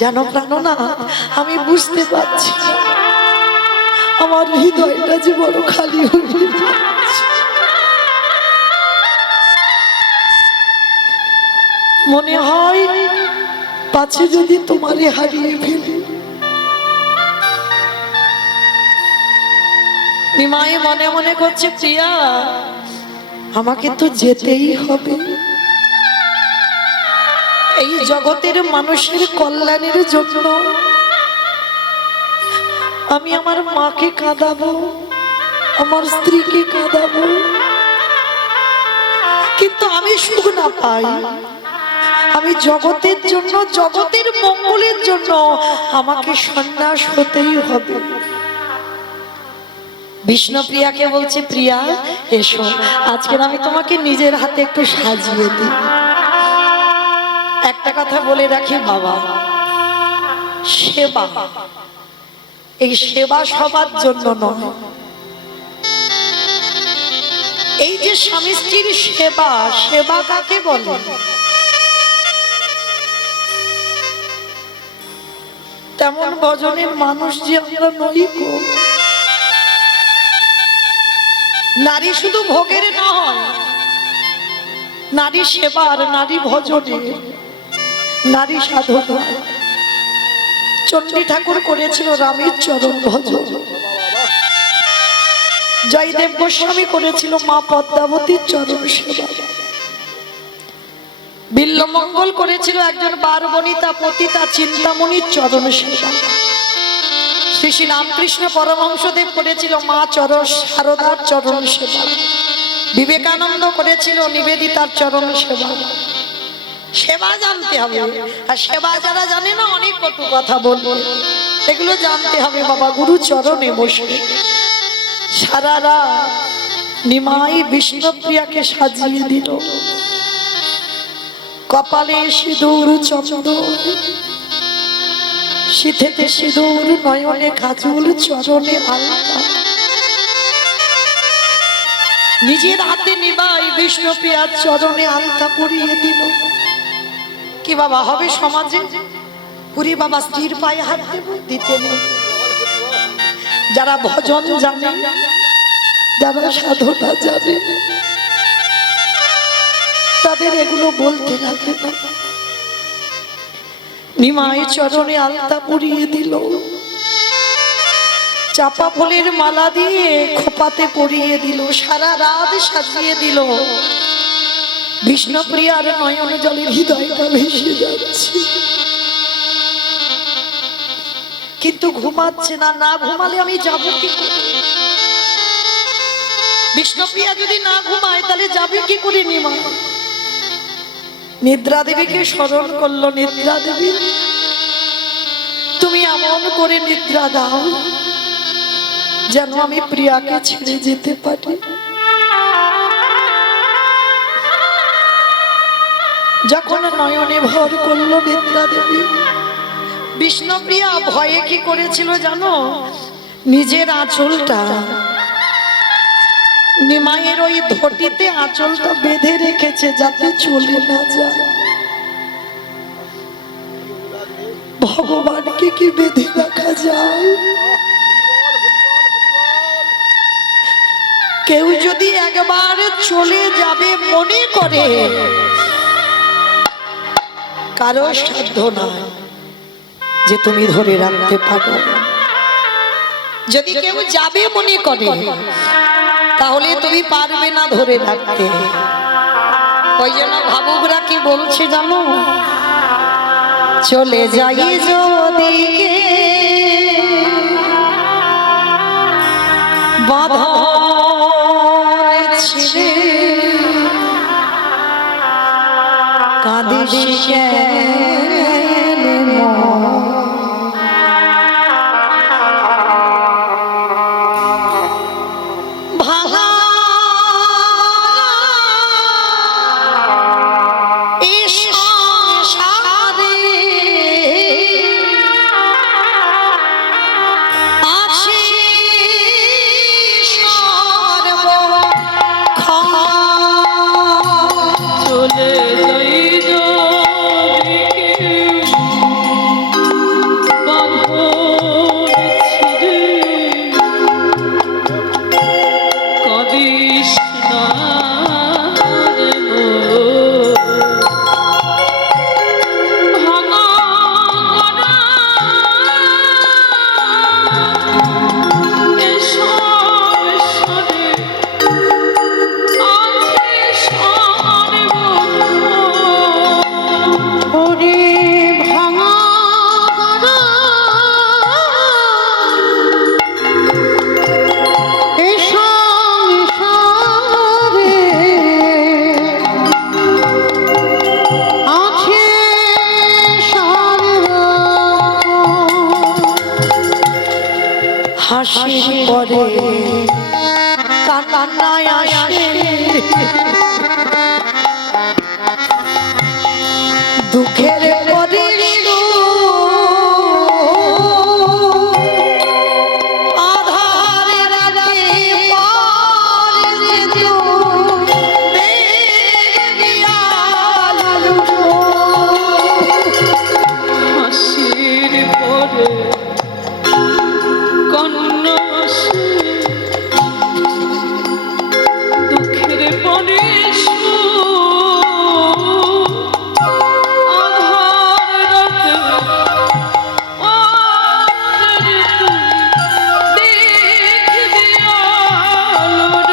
জানো প্রাণ না, আমি বুঝতে পারছি আমার হৃদয়টা যে বড় খালি হয়ে যাচ্ছে। মনে হয় পাছে যদি তোমারে হারিয়ে ফেলি। নিমাই মনে মনে করছে, প্রিয়া আমাকে তো যেতেই হবে, এই জগতের মানুষের কল্যাণের জন্য আমি আমার মাকে কাঁদাবো, আমার স্ত্রীকে কাঁদাবো, কিন্তু আমি সুখ না পাই। আমি জগতের জন্য, জগতের মঙ্গলের জন্য আমাকে সন্ন্যাস হতেই হবে। বিষ্ণুপ্রিয়াকে বলছে, প্রিয়া এসো, আজকের আমি তোমাকে নিজের হাতে একটু সাজিয়ে দিই। একটা কথা বলে রাখি বাবা, সেবা, এই সেবা সবার জন্য নয়। এই যে স্বামী স্ত্রীর সেবা, সেবা কাকে বলে? তেমন ভজনের মানুষ যে আমরা নই গো। নারী শুধু ভোগের নয়, নারী সেবার, নারী ভজনের, নারী সাধনা। চণ্ডী ঠাকুর করেছিল রামের চরণ ভজন, জয়দেব গোস্বামী করেছিল মা পদ্মাবতীর চরণ সেবা, বিল্লমঙ্গল করেছিল একজন বারবনিতা পতিতা চিন্তামণির চরণ সেবা, শ্রী শ্রী রামকৃষ্ণ পরমহংসদেব করেছিল মা চরণ শারদার চরণ সেবা, বিবেকানন্দ করেছিল নিবেদিতার চরণ সেবা। সেবা জানতে হবে, আর সেবা যারা জানে না অনেক কটু কথা বলবো, এগুলো জানতে হবে বাবা। গুরু চরণে বসে সারা রাত নিমাই বিষ্ণুপ্রিয়াকে সাজিয়ে দিল, কপালে সিঁদুর চন্দন, সিথেতে সিঁদুর, নয়নে কাজল, চরণে আলতা। নিজের হাতে নিমাই বিষ্ণুপ্রিয়ার চরণে আলতা পরিয়ে দিল। কি বাবা হবে সমাজে? পুরি বাবা স্ত্রীর পায়ে হাত দেব, দিতে নেই। যারা ভজন জানে, যারা সাধনা জানে, তাদের এগুলো বলতে লাগে না। নিমাই চরণে আলতা পরিয়ে দিল, চাপা ফুলের মালা দিয়ে খোপাতে পরিয়ে দিল, সারা রাত সাজিয়ে দিল। বিষ্ণুপ্রিয়ার নয়ন জলের হৃদয়টা ভেসে যাচ্ছে। কিন্তু ঘুমাচ্ছে না, না ঘুমালে আমি যাবো কি করে? বিষ্ণুপ্রিয়া যদি না ঘুমায় তাহলে যাবে কি করে নিমা? নিদ্রা দেবীকে স্মরণ করলো, নিদ্রা দেবী তুমি এমন করে নিদ্রা দাও যেন আমি প্রিয়াকে ছেড়ে যেতে পারি। যখন নয়নে ভর করলো নিদ্রা দেবী, বিষ্ণুপ্রিয়া ভয়ে কি করেছিল জানো? নিজের আঁচলটা নিমাইয়ের ওই ধটিতে আঁচলটা বেঁধে রেখেছে যাতে চলে না যায়। ভগবানকে কি বেঁধে রাখা যায়? কেউ যদি একবার চলে যাবে মনে করে, কারো সাধ্য নয় যে তুমি ধরে রাখতে পারো। যদি কেউ যাবে মনে করে তাহলে তুমি পারবে না ধরে রাখতে। ওই জন্য ভাবুকরা কি বলছে জানো? চলে যাই যদি বাঁধন ছিঁড়ে, কাঁদিস কেন মন? ভাঙা এ সংসারে আছে সর্বক্ষণ। চলে যাই যদি বাঁধন ছিঁড়ে, কাঁদিস না রে মন। ভাঙা গড়া এ সংসারে আছে সর্বক্ষণ। ওরে ভাঙা গড়া এ সংসারে আছে সর্বক্ষণ। হাসির পরে কান্নায় আসে, দুঃখের পরে আধার রাতে পারে তো দেখবি আলো। হাসির পরে কান্না আসে, দুঃখের পরে আধার রাতে দেখবি আলোর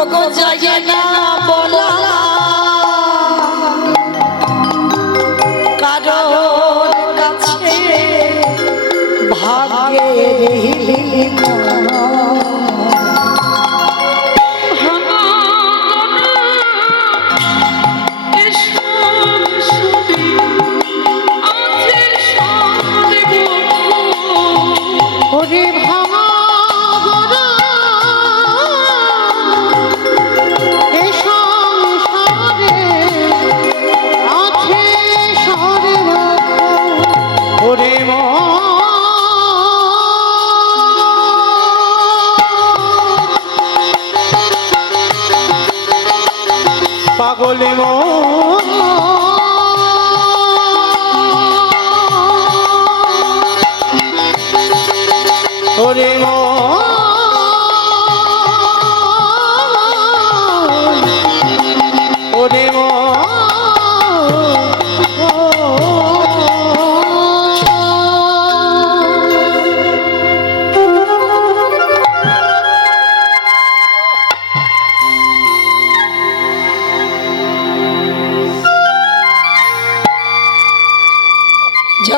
ওগো যায় না বলা কারোর কাছে, ভাগ্যের ভাঙা এ সংসারে আছে সর্বক্ষণ। ওরে ভাঙা গড়া এ সংসারে আছে সর্বক্ষণ। ওরে পাগলে মন ওরে ওরে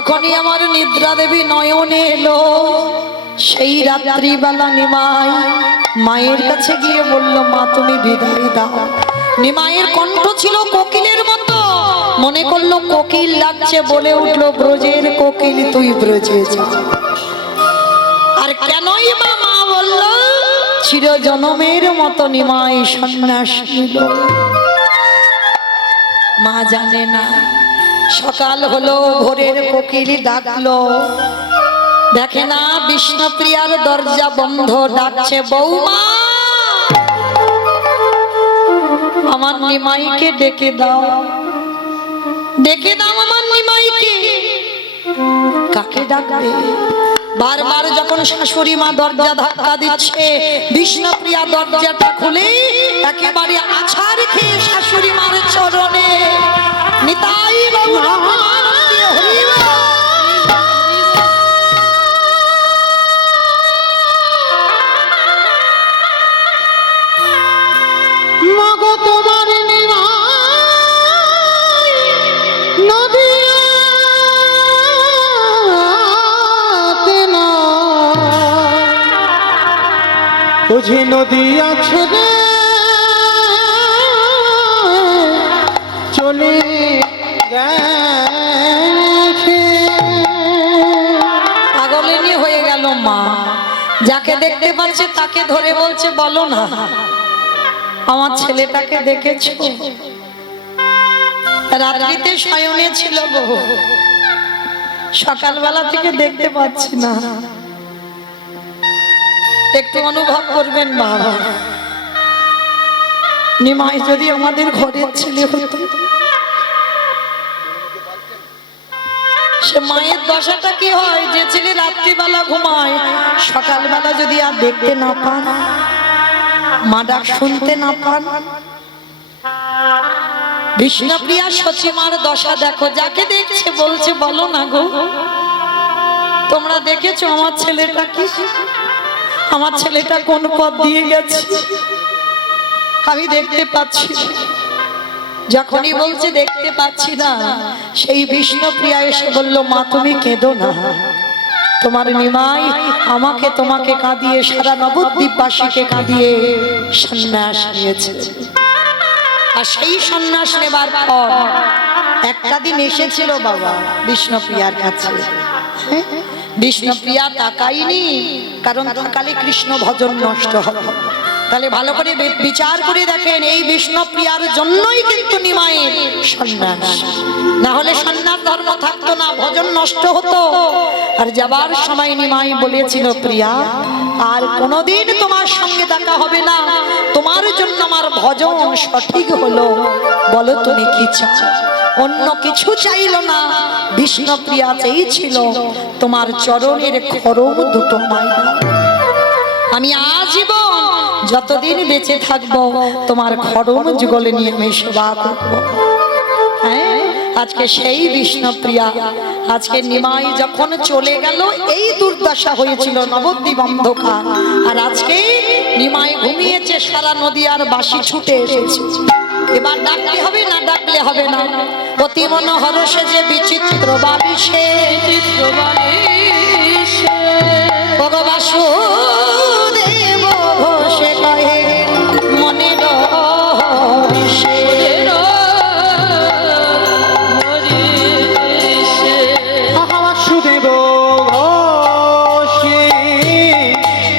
যখনই আমার নিদ্রা দেবী নয়নে এলো, সেই রাত্রিবেলা নিমাই মায়ের কাছে গিয়ে বলল, মা তুমি বিদায় দাও। নিমাইয়ের কণ্ঠ ছিল কোকিলের মতো, মনে করলো কোকিল লাগছে, বলে উঠলো, ব্রজের কোকিল তুই ব্রজে যা। আর কেনই বা মা বলল, চির জনমের মতো নিমাই সন্ন্যাস নিল। মা জানে না। সকাল হলো, ভোরের কোকিল ডাকলো, দেখে না বিষ্ণুপ্রিয়ার দরজা বন্ধ, ডাকছে, বৌমা আমার নিমাইকে ডেকে দাও, ডেকে দাও আমার নিমাইকে। কাকে ডাকবে? বারবার যখন শাশুড়ি মা দরজা ধাক্কা দিচ্ছে, বিষ্ণুপ্রিয়া দরজাটা খুলে একেবারে আছাড় খেয়ে শাশুড়ি মার চরণে নিতাই গৌর প্রেমানন্দে হরি বল। মাগো তোমার নিমাই নদিয়াতে না, বুঝি নদিয়া ছেড়ে চলে গেছে। পাগলিনী হয়ে গেল মা। যাকে দেখতে পাচ্ছে তাকে ধরে বলছে, বলো না আমার ছেলেটাকে দেখেছো? রাত্রিতে শয়নে ছিল গো, সকালবেলা থেকে দেখতে পাচ্ছি না। একটু অনুভব করবেন বাবা, নিমাই যদি আমাদের ঘরের ছেলে হতো, সে মায়ের দশাটা কি হয়? যে ছেলে রাত্রিবেলা ঘুমায়, সকালবেলা যদি আর দেখতে না পান, মা ডাক শুনতে না পান। বিষ্ণুপ্রিয়া সচিমার দশা দেখো, যাকে দেখছে বলছে, বলো না গো তোমরা দেখেছো আমার ছেলেটা কি? আমার ছেলেটা কোন পথ দিয়ে গেছে আমি দেখতে পাচ্ছি। যখনই বলছে দেখতে পাচ্ছি না, সেই বিষ্ণুপ্রিয়া এসে বলল, মা তুমি কেঁদো না, তোমার নিমাই আমাকে তোমাকে কাঁদিয়ে সারা নবদ্বীপবাসীকে কাঁদিয়ে সন্ন্যাস নিয়েছে। আর সেই সন্ন্যাস নেবার পর একটা দিন এসেছিল বাবা বিষ্ণুপ্রিয়ার কাছে। বিষ্ণুপ্রিয়া তাকাইনি, কারণ তাকালে কৃষ্ণ ভজন নষ্ট হবে। তাহলে ভালো করে বিচার করে দেখেন, এই বিষ্ণুপ্রিয়ার জন্যই কিন্তু নিমাইয়ের সন্ন্যাস, না হলে সন্ন্যাস ধর্ম থাকতো না, ভজন নষ্ট হতো। আর যাবার সময় নিমাই বলেছিল, প্রিয়া আর কোনোদিন তোমার সঙ্গে দেখা হবে না, তোমার জন্য আমার ভজন সঠিক হলো, বলো তুমি কি চাও? অন্য কিছু চাইল না, বিষ্ণুপ্রিয়া চেয়েছিল তোমার চরণের খড়ম দুটো মাইল। আমি আজীবন যতদিন বেঁচে থাকবো তোমার খড়ম যুগলে নিয়ে আমি সেবা করবো। হ্যাঁ, আজকে সেই বিষ্ণুপ্রিয়া, আজকে নিমাই যখন চলে গেল এই দুর্দশা হয়েছিল, নবদ্বীপ অন্ধকার। আর আজকে নিমাই ঘুমিয়েছে, সারা নদীয়ার বাসি ছুটে এসেছে। এবার ডাকলে হবে না, ডাকলে হবে না। অতি মনোহর সে যে বিচিত্র বাবিশে, বাসুদেব ঘোষে কহে মনের হরিষে। বাসুদেব ঘোষে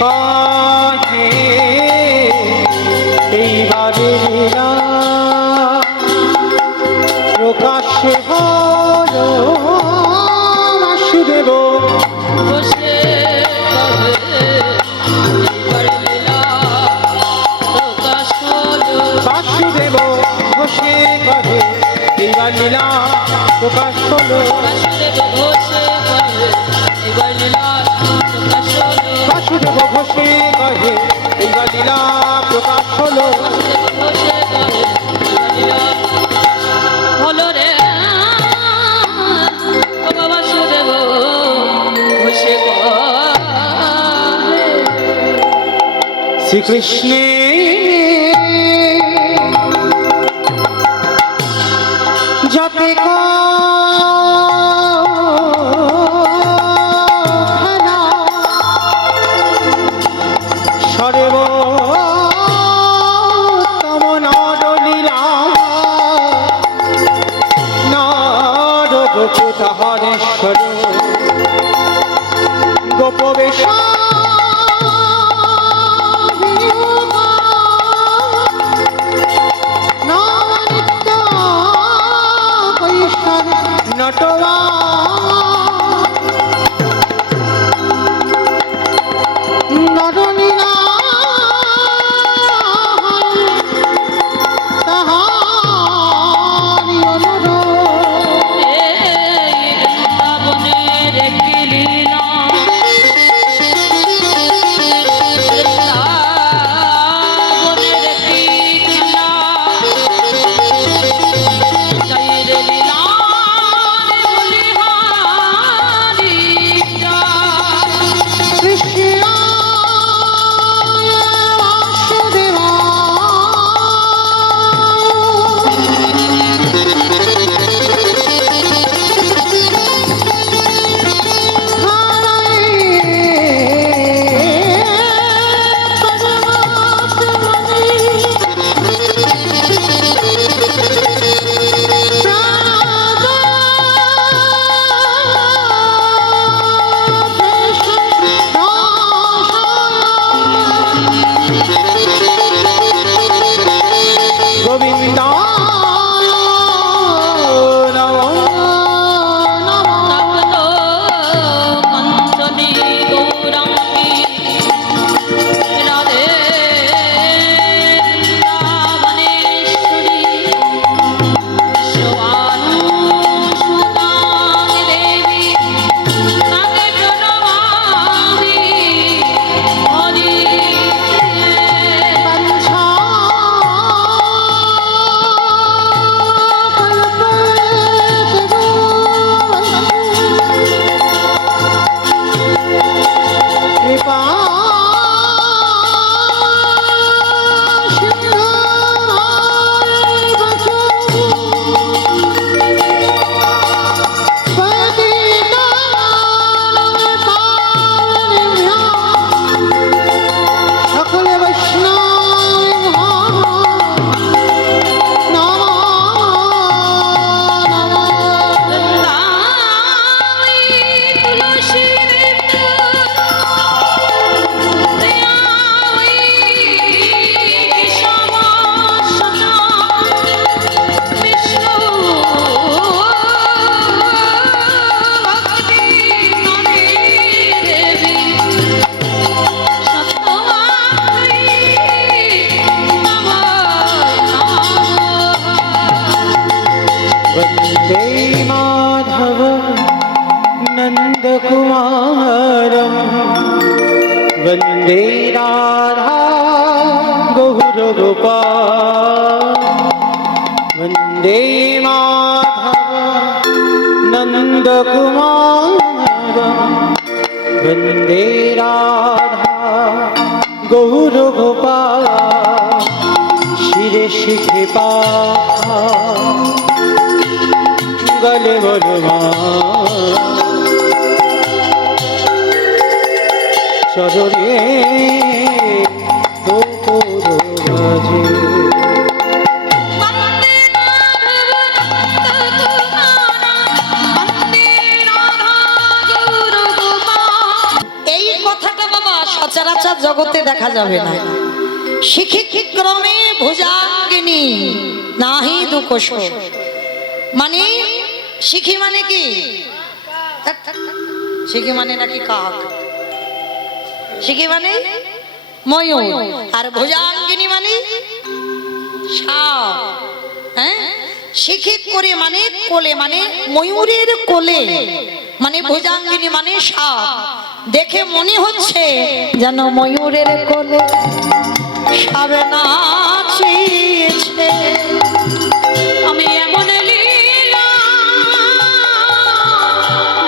কহে এইবারে লীলা প্রকাশ্যে হলো। বাসুদেব বাসুদেব ঘোষে কহে এইবার লীলা প্রকাশ হলো। বাসুদেব ঘোষে কহে এইবার লীলা প্রকাশ হলো। হলো রে বাসুদেব বসে শ্রীকৃষ্ণে যাতে কুতাহরেশ্বর গোপবেশ নটওয়া নরনীলা তাহারি অনুরোধ এই বৃন্দাবনের কি লীলা, বৃন্দাবনের কি খেলা, জয় রে লীলা রে বলিহারি জয়। কৃষ্ণ বাসুদেবা গোবিন্দ তপ্ত কাঞ্চনে গৌরাঙ্গী রাধে বৃন্দাবনেশ্বরী শোভানুসুতাং দেবী তাকে প্রণমামি হরি। কৃপা সকল বৈষ্ণব বৃন্দাবনী তুলসী वन्दे माधव नन्दकुमारं वन्दे राधा गौरगोपाल वन्दे माधव नन्दकुमारं वन्दे राधा गौरगोपाल शिरे शिखे पा गले बलमा चरणे बाजे এই কথাটা বাবা সচরাচর জগতে দেখা যাবে না। শিক্ষিক ক্রমে ভুজাঙ্গিনী নাহি দুকোষ, মানে শিখি মানে কি? শিখি মানে নাকি কাক, শিখি মানে ময়ূর, আর ভুজাঙ্গিনী মানে সাপ। হ্যাঁ, শিখি করে মানে কোলে, মানে ময়ূরের কোলে, মানে ভুজাঙ্গিনী মানে সাপ। দেখে মনে হচ্ছে যেন ময়ূরের কোলে সাবে নাচিছে। আমি এমন লীলা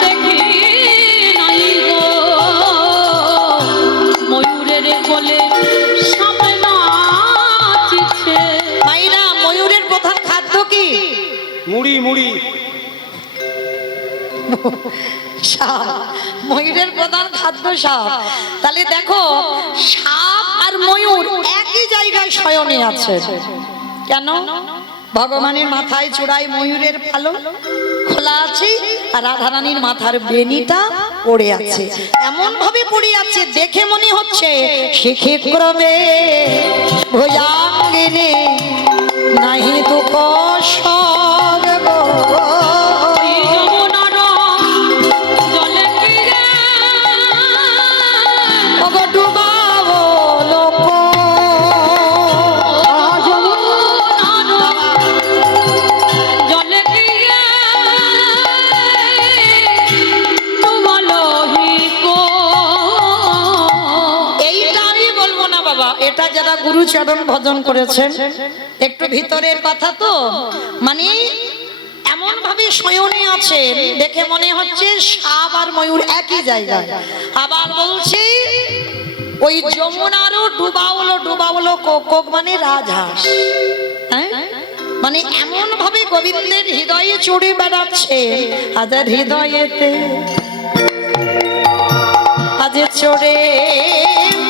দেখি নাই গো, ময়ূরের কোলে সাপ নাচিছে। মাইনা, ময়ূরের প্রধান খাদ্য কি? মুড়ি মুড়ি সাপ। ময়ূরের প্রধান খাদ্য সাপ। তাহলে দেখো, সাপ আর ময়ূর একই জায়গায় শয়নে আছে। কেন? ভগবানের মাথায় চূড়ায় ময়ূরের পালক খোলা আছে আর রাধারানীর মাথার বেনিটা পড়ে আছে, এমন ভাবে পড়ে আছে দেখে মনে হচ্ছে শিখে ক্রমে ভুজাঙ্গিনী নাহি দুঃখ সর্ব। এই যমুনার জলে তীরে ওগো ডুবাবো লোক। জলে তীরে ডুবালো হিকো। এইটা আমি বলবো না বাবা, এটা যারা গুরুচরণ ভজন করেছেন একটু ভিতরের কথা তো, মানে এমন ভাবে শয়নে আছেন দেখে মনে হচ্ছে সাপ আর ময়ূর একই জায়গায়। আবার বলছি ওই যমুনারও ডুবাওলো কোক মানে রাজহাঁস, হ্যাঁ মানে এমন ভাবে গোবিন্দের হৃদয়ে চড়ে বেড়াচ্ছে, আজার হৃদয়েতে আজ চড়ে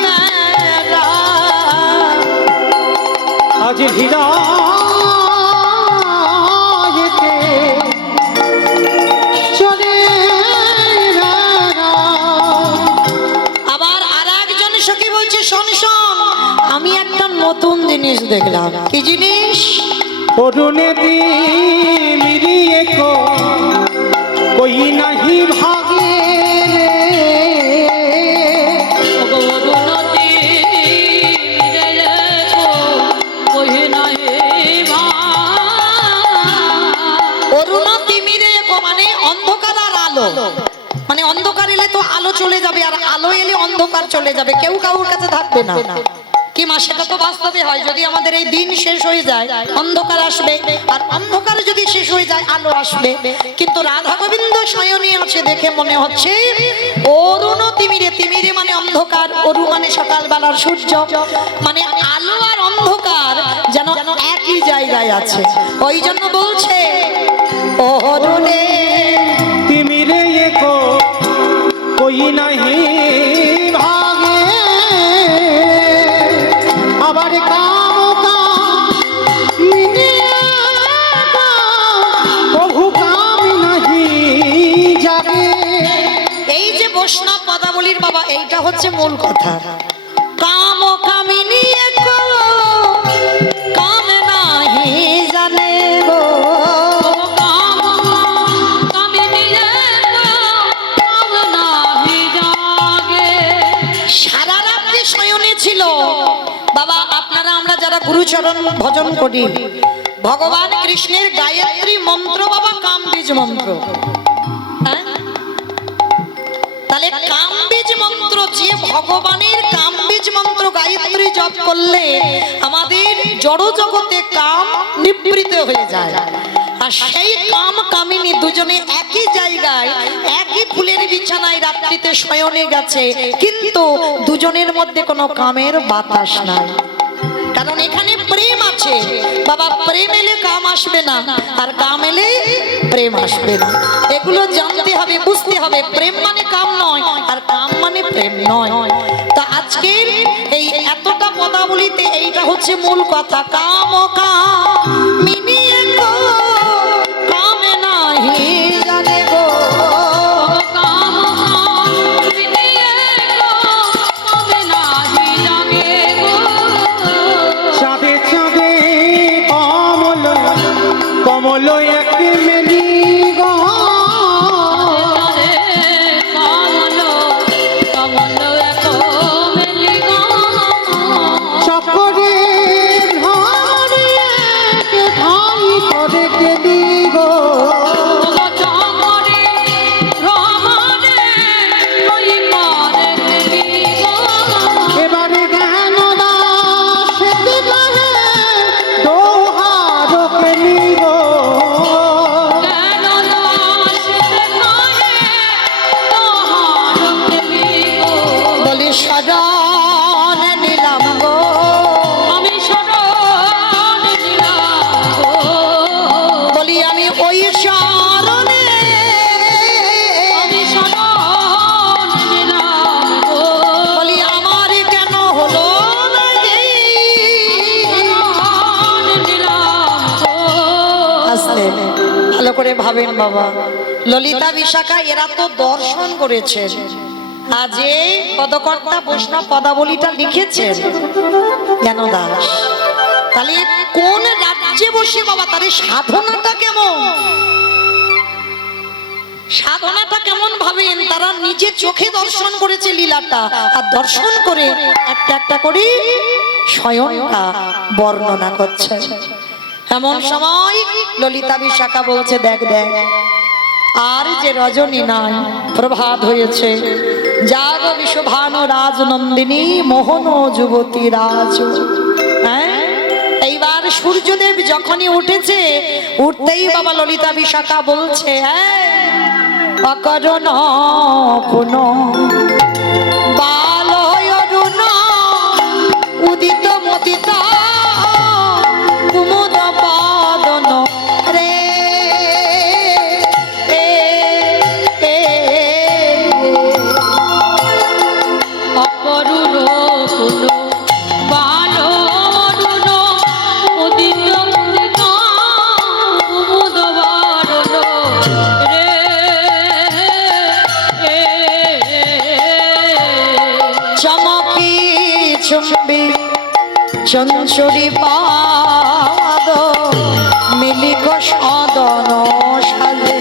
বেড়া। আজ হৃদয়েতে চলে আবার আর একজন সখী বলছে শোন শোন, আমি একটা নতুন জিনিস দেখলাম। কি জিনিস? অরুণে মিলিয়ে কই নাহি ভাগে ভগবতী মিলে কো কহি নাই ভা। অরুণ তিমিরে মানে অন্ধকার আর আলো, মানে অন্ধকার এলে তো আলো চলে যাবে আর আলো এলে অন্ধকার চলে যাবে, কেউ কারোর কাছে থাকবে না। কি মা, সেটা তো বাস্তবে হয়। যদি আমাদের এই দিন শেষ হয়ে যায় অন্ধকার আসবে, আর অন্ধকার যদি শেষ হয়ে যায় আলো আসবে। কিন্তু রাধা গোবিন্দ শয়নে আছে দেখে মনে হচ্ছে অরুণ তিমিরে, তিমিরে মানে অন্ধকার, অরু মানে সকালবেলার সূর্য, মানে আলো আর অন্ধকার যেন একই জায়গায় আছে। ওই জন্য বলছে অরুণে তিমিরে কই নাহি ভাগে আবার প্রভু কাম নাহি জাগে। এই যে বৈষ্ণব পদাবলীর বাবা, এইটা হচ্ছে মূল কথা। কাম কামিনী একো কাম নাহি জানে গো। কাম কামিনী কাম নাহি জাগে। সারা রাত্রি শয়নে ছিল বাবা। আপনারা আমরা যারা গুরুচরণ ভজন করি, ভগবান কৃষ্ণের গায়ত্রী মন্ত্র বাবা কাম বীজ মন্ত্র, হ্যাঁ? তাহলে কাম বীজ মন্ত্র, যে ভগবানের কাম বীজ মন্ত্র গায়ত্রী জপ করলে আমাদের জড় জগতে কাম নিবৃত হয়ে যায়। আর সেই কাম কামিনী দুজনে একই জায়গায় একই ফুলের বিছানায় রাত্রিতে শয়নে গেছে, কিন্তু দুজনের মধ্যে কোনো কামের বাতাস নাই। কারণ এখানে প্রেম আছে বাবা, প্রেম এলে কাম আসবে না, আর কাম এলে প্রেম আসবে না। এগুলো জানতে হবে, বুঝতে হবে। প্রেম মানে কাম নয়, আর কাম মানে প্রেম নয়। তা আজকের এই এতটা পদাবলিতে এইটা হচ্ছে মূল কথা। কাম কামিনী একো কাম নাহি জানে গো। কাম কামিনী কাম নাহি জাগে গো। চাঁদে চাঁদে কমল কমল এক মেলি গো। চকরে ধরিয়ে ঠাই করে কেলি গো। এবারে জ্ঞান দাস দিলে দোহার কেলি গো। বলি সজন নিলাম গো। বলি আমি ওই শরণে বলি আমার কেন হলো না এই? আসতে ভালো করে ভাবেন বাবা, ললিতা বিশাখা এরা তো দর্শন করেছেন, আজ এই পদকর্তা বৈষ্ণব পদাবলীটা লিখেছেন জ্ঞান দাস। তাহলে কোন রাজ্যে বসে বাবা তার সাধনাটা কেমন, সাধনাটা কেমন ভাবেন, তারা নিজে চোখে দর্শন করেছে লীলাটা, আর দর্শন করে একটা একটা করে স্বয়ংটা বর্ণনা করছে। এমন সময় ললিতা বিশাখা বলছে, দেখ দেখ আর যে রজনী নাই, প্রভাত হয়েছে, জাগ বিশ্বভানু রাজনন্দিনী মোহন যুবতী রাজ। হ্যাঁ, এইবার সূর্যদেব যখনই উঠেছে, উঠতেই বাবা ললিতা বিশাখা বলছে, অকরণ পুন বালয় অরুণ উদিত মদিত কুমুদ বদন রে অপরুণ পুন বালো অরুণ উদিত মদিত কুমুদ বদন রে। চমকি চুম্বি চঞ্চুরি পাদ মিলিক সদন সাজে।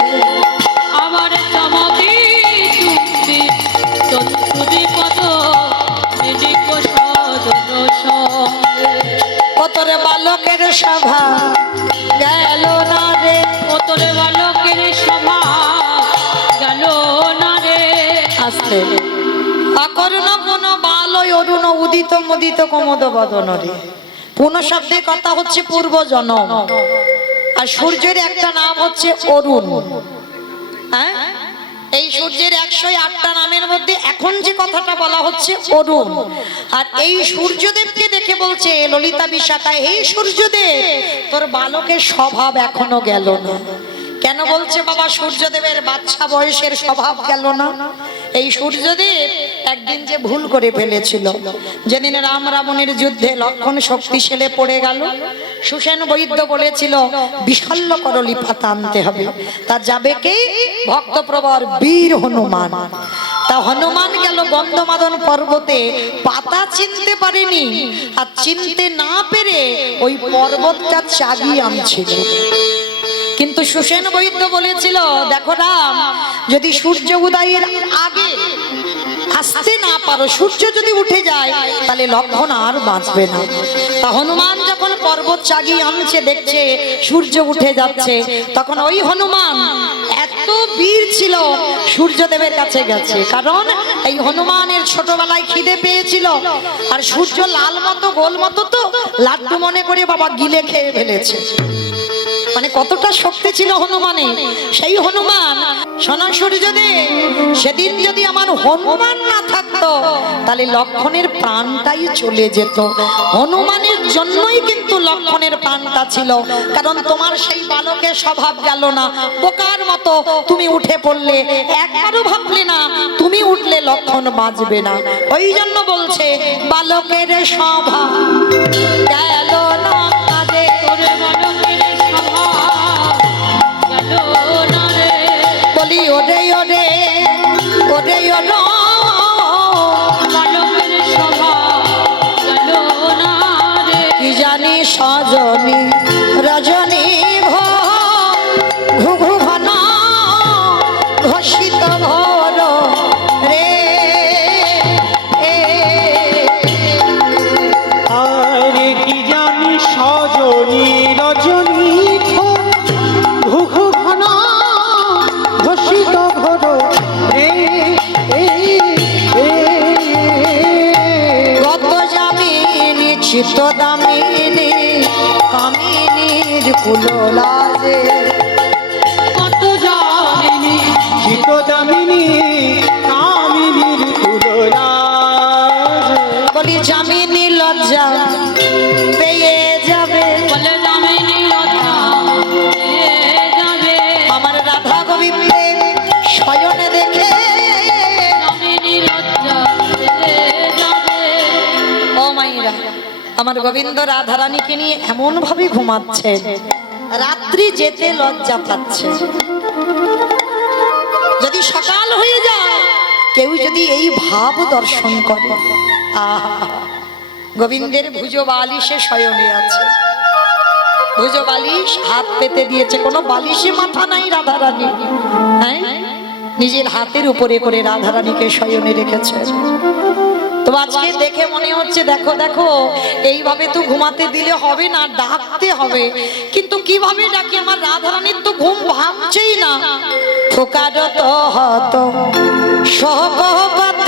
আমার চমকে চুম্বি চঞ্চুরি পদ মিলিক সদন সঙ্গে। কতরে বালকের সভা গেল না রে, কতরে বালকের সভা গেল না রে। আসতে অকর্ণ পুন বালয় অরুণ উদিত মুদিত কোমদ বদন রে। পুন শব্দের কথা হচ্ছে পূর্ব জন্ম, আর সূর্যের একটা নাম হচ্ছে অরুণ। হ্যাঁ, এই সূর্যের 108টা নামের মধ্যে এখন যে কথাটা বলা হচ্ছে অরুণ। আর এই সূর্যদেবকে দেখে বলছে ললিতা বিশাখা, এই সূর্যদেব তোর বালকের স্বভাব এখনো গেল না। কেন বলছে বাবা সূর্যদেবের বাচ্চা বয়সের স্বভাব গেল না? এই সূর্যদেব একদিন যে ভুল করে ফেলেছিল, যেদিন রাম রাবণের যুদ্ধে লক্ষণ শক্তিশালী পড়ে গেল, সুসেন বৈদ্য বলেছিল বিশাল্য করলি পাতা আনতে হবে, তা যাবে কে? ভক্তপ্রবর বীর হনুমান। তা হনুমান গেল গন্ধমাদন পর্বতে, পাতা চিনতে পারেনি, আর চিনতে না পেরে ওই পর্বতটা চাগিয়ে আনছিল। কিন্তু সুসেন বৈদ্য বলেছিল, দেখো রাম, যদি সূর্য উদয়ের আগে আসতে না পারো, সূর্য যদি উঠে যায় তাহলে লক্ষণ আর বাঁচবে না। তা হনুমান যখন পর্বত চাগিয়ে আনছে, দেখছে সূর্য উঠে যাচ্ছে, তখন ওই হনুমান এত বীর ছিল, সূর্যদেবের কাছে গেছে। কারণ এই হনুমানের ছোটবেলায় খিদে পেয়েছিল, আর সূর্য লাল মতো গোল মতো তো লাড্ডু মনে করে বাবা গিলে খেয়ে ফেলেছে। মানে কতটা শক্তি ছিল হনুমানে। সেই হনুমান সোনা সূর্যদেব, সেদিন যদি আমার হনুমান না থাকতো তাহলে লক্ষণের প্রাণটাই চলে যেত। হনুমানের জন্যই কিন্তু লক্ষণের প্রাণটা ছিল, কারণ তোমার সেই বালকের স্বভাব গেল না, বোকার মতো তুমি উঠে পড়লে, একবারও ভাবলে না তুমি উঠলে লক্ষণ বাঁচবে না। ওই জন্য বলছে বালকের স্বভাব গেল না কাজে। ওরে বালকের সভা গেল না রে। বলি ওরে ওরে ওরে ওরে বালকের সভা গেল না রে। কি জানি সজনী রজনী ঘুঘু ঘন ঘোষিত ভোর রে। আরে কি জানি সজনী রজনী ঘুঘু ঘন ঘোষিত ঘোর রে। গত যামিনী চিত্ত দামিনী কামিনীর কুললাজে। কত জামিনী চিত দামিনী কামিনীর তুলরাজ। বলি যামিনী লজ্জা পেয়ে যাবে, বলে জামিনী লজ্জা পেয়ে যাবে। আমার রাধা গোবিন্দের শয়নে দেখে। জামিনী লজ্জা পেয়ে যাবে। ও মাইরা, আমার গোবিন্দ রাধারানীকে নিয়ে এমন ভাবে ঘুমাচ্ছে, রাত্রি যেতে লজ্জা পাচ্ছে। যদি সকাল হয়ে যায়, কেউ যদি এই ভাব দর্শন করে, আহা, গোবিন্দের ভুজো বালিশে শয়নে আছে। ভুজো বালিশ হাত পেতে দিয়েছে, কোনো বালিশে মাথা নাই রাধারানী, হ্যাঁ, নিজের হাতের উপরে করে রাধারানীকে শয়নে রেখেছে। তো আজকে দেখে মনে হচ্ছে, দেখো দেখো, এইভাবে তো ঘুমাতে দিলে হবে না, ডাকতে হবে। কিন্তু কিভাবে ডাকি? আমার রাধারানীর তো ঘুম ভাঙছেই না। ফোকারত হত সহগত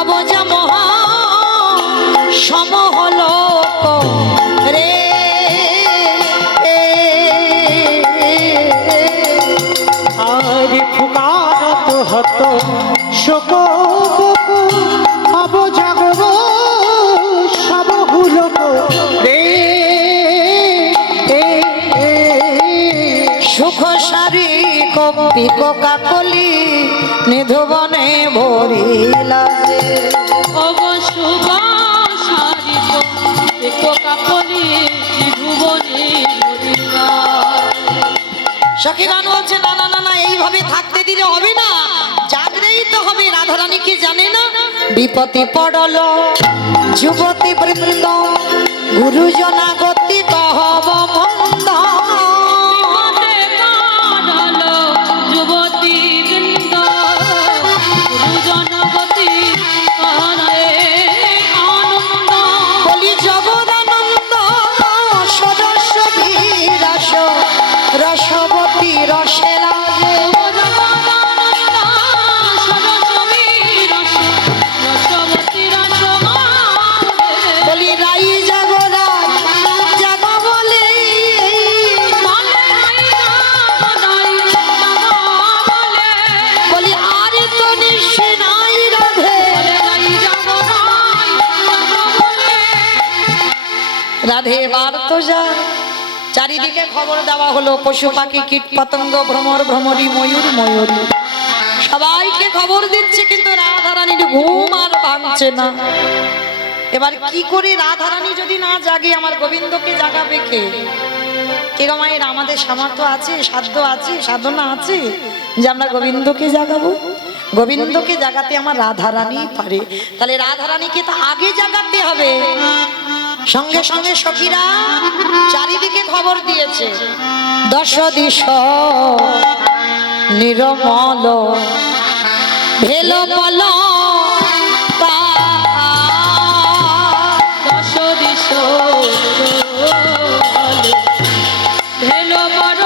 অবজা মহা সমহল রে, আর ফুকারত হত শোক অবজাগব সব হুলক রে। সুখ সারি কপি কাকলি নিধুবনে ভরিলা যে। অবশুভ সারিত কাকলি ভুবনে মরিলা। সখী গান বলছে, না না না না, এইভাবে থাকতে দিলে হবে না, জাগলেই তো হবে। রাধারানী কি জানে না? বিপত্তি পড়ল যুবতী বৃন্দ, গুরুজনা গতি কহব মন্দ। বিপদে কাঁদল যুবতী বৃন্দ, গুরুজনগতি কহনে আনন্দ। বলি জগদানন্দ সদস্য বিরাস, রসবতী রসেলা যে। বলি রাই জাগরাই জাগা বলে, বলি আর তো নিশ্চয় নাই রাধে। রাধে এবার তো যা। চারিদিকে খবর দেওয়া হলো, পশু পাখি কীট পতঙ্গ ভ্রমর ভ্রমরী ময়ূর ময়ূরী সবাইকে খবর দিচ্ছে, কিন্তু রাধারানীর ঘুম আর ভাঙছে না। এবার কি করে রাধারানী যদি না জাগে, আমার গোবিন্দকে জাগাবে কে? কে গো মায়ের, আমাদের সামর্থ্য আছে, সাধ্য আছে, সাধনা আছে যে আমরা গোবিন্দকে জাগাবো? গোবিন্দকে জাগাতে আমার রাধারানী পারে। তাহলে রাধারানীকে তো আগে জাগাতে হবে। সঙ্গে সঙ্গে সখীরা চারিদিকে খবর দিয়েছে, দশ দিশ নিরমল ভেল বল দশ দিশ ভেল বড়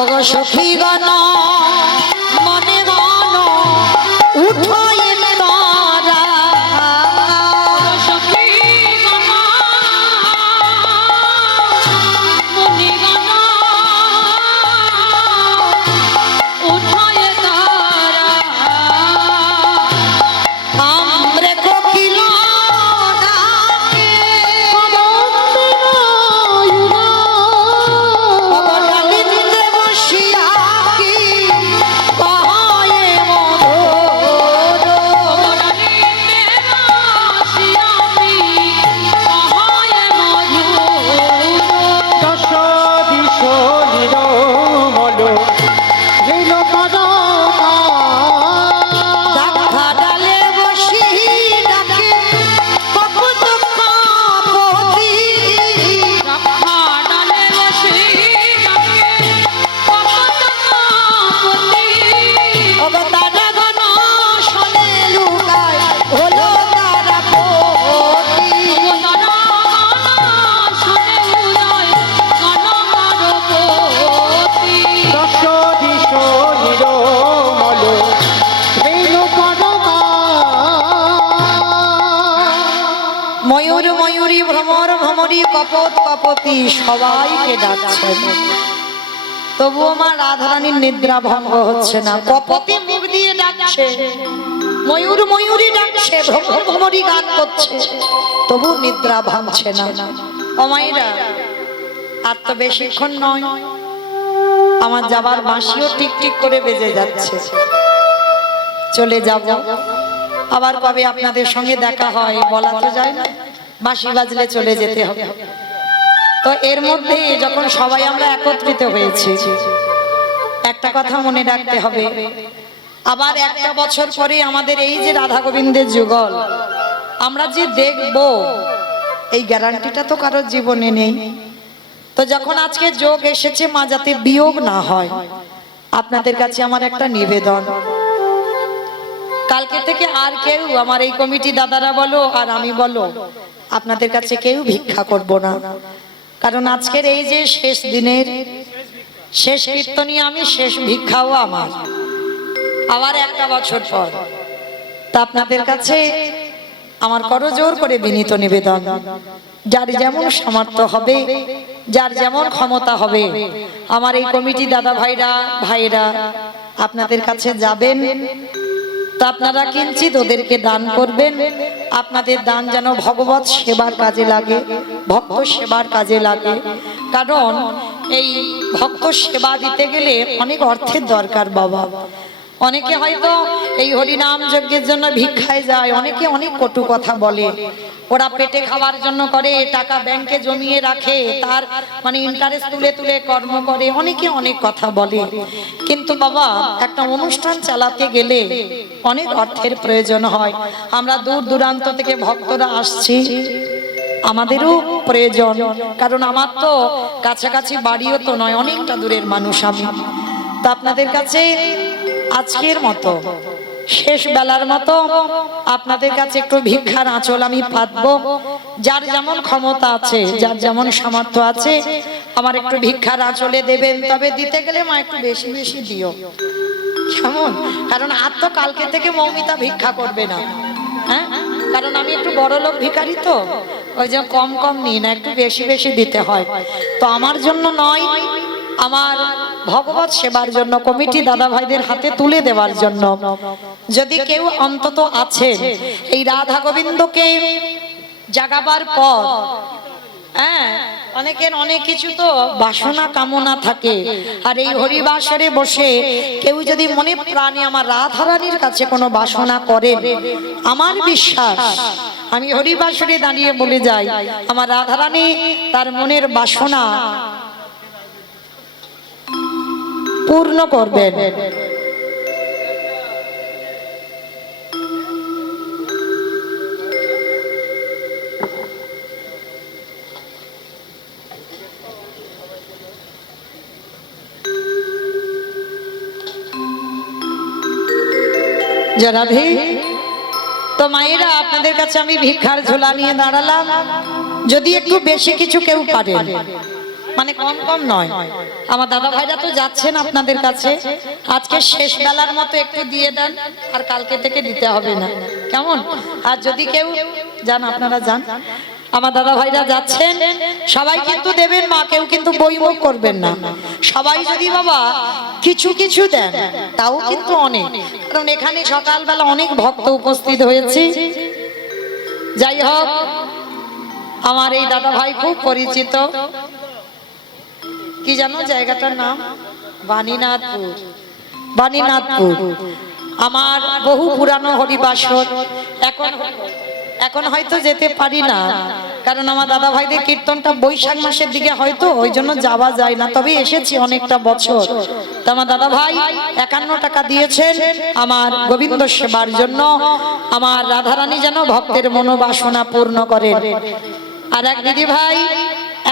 ওগো সখী গণ মনে গণ উঠো এলে তারা। সখী গণ মুনি গণ উঠায় তারা। আমরে কোকিল ডাকে অবডালিতে বসিয়া কি কহে মধুর। অবডালিতে বসিয়া কি কহে মধুর। দশ দিশ নিরমল ভেল পরমা। ডাকা ডালে বসি ডাকে কপত কাপতি। রাখা ডালে বসে ডাকে কপত কাপতি। ওগো তারা গণ শোনে লুকায় হলো তারা পতি। তারা গান শুনে উদয় গণমারপতি। দশ দিশ নিরমল ভেল পরমা। ময়ূর ময়ূরী ভ্রমর ভ্রমরী কপত কপতি সবাইকে ডাকছে, তবুও মা রাধারানীর নিদ্রা ভঙ্গ হচ্ছে না। কপতি মুখ দিয়ে ডাকছে, ময়ূর ময়ূরী ডাকছে, ভ্রমর ভ্রমরী গান করছে, তবু নিদ্রা ভাঙছে না। ও মায়েরা, আর তো বেশিক্ষণ নয়, আমার যাবার বাঁশিও টিক টিক করে বেজে যাচ্ছে। চলে যাব, আবার কবে আপনাদের সঙ্গে দেখা হয় বলা তো যায় না। বাঁশি বাজলে চলে যেতে হবে। তো এর মধ্যে যখন সবাই আমরা একত্রিত হয়েছি, একটা কথা মনে রাখতে হবে, আবার একটা বছর পরে আমাদের এই যে রাধা গোবিন্দের যুগল আমরা যে দেখব, এই গ্যারান্টিটা তো কারোর জীবনে নেই। তো যখন আজকে যোগ এসেছে, মা যাতে বিয়োগ না হয়, আপনাদের কাছে আমার একটা নিবেদন, কালকে থেকে আর কেউ, আমার এই কমিটি দাদারা বলো আর আমি বলো, আপনাদের কাছে কেউ ভিক্ষা করব না। কারণ আজকের এই যে শেষ দিনের শেষ কীর্তনী আমি, শেষ ভিক্ষাও আমার, আবার একটা বছর পর। তা আপনাদের কাছে আমার করজোর করে বিনীত নিবেদন, যার যেমন সামর্থ্য হবে, যার যেমন ক্ষমতা হবে, আমার এই কমিটি দাদা ভাইরা আপনাদের কাছে যাবেন, তো আপনারা কিঞ্চিত ওদেরকে দান করবেন। আপনাদের দান যেন ভগবত সেবার কাজে লাগে, ভক্ত সেবার কাজে লাগে। কারণ এই ভক্ত সেবা দিতে গেলে অনেক অর্থের দরকার বাবা। অনেকে হয়তো এই হরিনাম যজ্ঞের জন্য ভিক্ষায় যায়, অনেকে অনেক কটু কথা বলে, ওরা পেটে খাওয়ার জন্য করে, টাকা ব্যাংকে জমিয়ে রাখে, তার মানে ইন্টারেস্ট তুলে তুলে কর্ম করে, অনেকে অনেক কথা বলে। কিন্তু বাবা, একটা অনুষ্ঠান চালাতে গেলে অনেক অর্থের প্রয়োজন হয়। আমরা দূর দূরান্ত থেকে ভক্তরা আসছি, আমাদেরও প্রয়োজন, কারণ আমার তো কাছাকাছি বাড়িও তো নয়, অনেকটা দূরের মানুষ আমি। তা আপনাদের কাছে আজকের মতো শেষ বেলার মতো আপনাদের কাছে একটু ভিক্ষার আঁচল আমি পাতবো। যার যেমন ক্ষমতা আছে, যার যেমন সামর্থ্য আছে, আমার একটু ভিক্ষার আঁচলে দেবেন। তবে দিতে গেলে মা একটু বেশি বেশি দিও, কেমন? কারণ আর তো কালকে থেকে মৌমিতা ভিক্ষা করবে না, হ্যাঁ, কারণ আমি একটু বড় লোক ভিখারি, তো ওই যে কম কম নিই না, একটু বেশি বেশি দিতে হয়। তো আমার জন্য নয়, আমার ভগবত সেবার জন্য, কমিটি দাদা ভাইদের হাতে তুলে দেওয়ার জন্য। যদি কেউ অন্তত আছে এই রাধা গোবিন্দকে জাগাবার পর, হ্যাঁ, অনেকের অনেক কিছু তো বাসনা কামনা থাকে, আর এই হরিবাসরে বসে কেউ যদি মনে প্রাণে আমার রাধারানীর কাছে কোনো বাসনা করে, আমার বিশ্বাস, আমি হরিবাসরে দাঁড়িয়ে বলে যাই, আমার রাধারানী তার মনের বাসনা পূর্ণ করবেন। জনাবে, তো মায়েরা, আপনাদের কাছে আমি ভিক্ষার ঝোলা নিয়ে দাঁড়ালাম। যদি একটু বেশি কিছু কেউ পারেন, মানে কম কম নয়, আমার দাদা ভাইরা তো যাচ্ছেন আপনাদের কাছে, আজকে শেষ বেলার মতো একটু দিয়ে দেন, আর কালকে থেকে দিতে হবে না, কেমন? আর যদি কেউ যান, আপনারা যান, আমার দাদা ভাইরা যাচ্ছেন, সবাই কিন্তু দেবেন মা, কেউ কিন্তু বইমুখ করবেন না। সবাই যদি বাবা কিছু কিছু দেন, তাও কিন্তু অনেক, কারণ এখানে সকালবেলা অনেক ভক্ত উপস্থিত হয়েছে। যাই হোক, আমার এই দাদা ভাই খুব পরিচিত, কি জানো জায়গাটার নাম? বাণীনাথপুর। বাণীনাথপুর আমার বহু পুরানো হরিবাসর। এখন হয়তো যেতে পারি না, কারণ আমার দাদা ভাইদের কীর্তনটা বৈশাখ মাসের দিকে হয়তো, ওই জন্য যাওয়া যায় না। তবে এসেছি অনেকটা বছর। তো আমার দাদা ভাই 51 টাকা দিয়েছেন আমার গোবিন্দ সেবার জন্য, আমার রাধারানী যেন ভক্তের মনোবাসনা পূর্ণ করেন। আর এক দিদি ভাই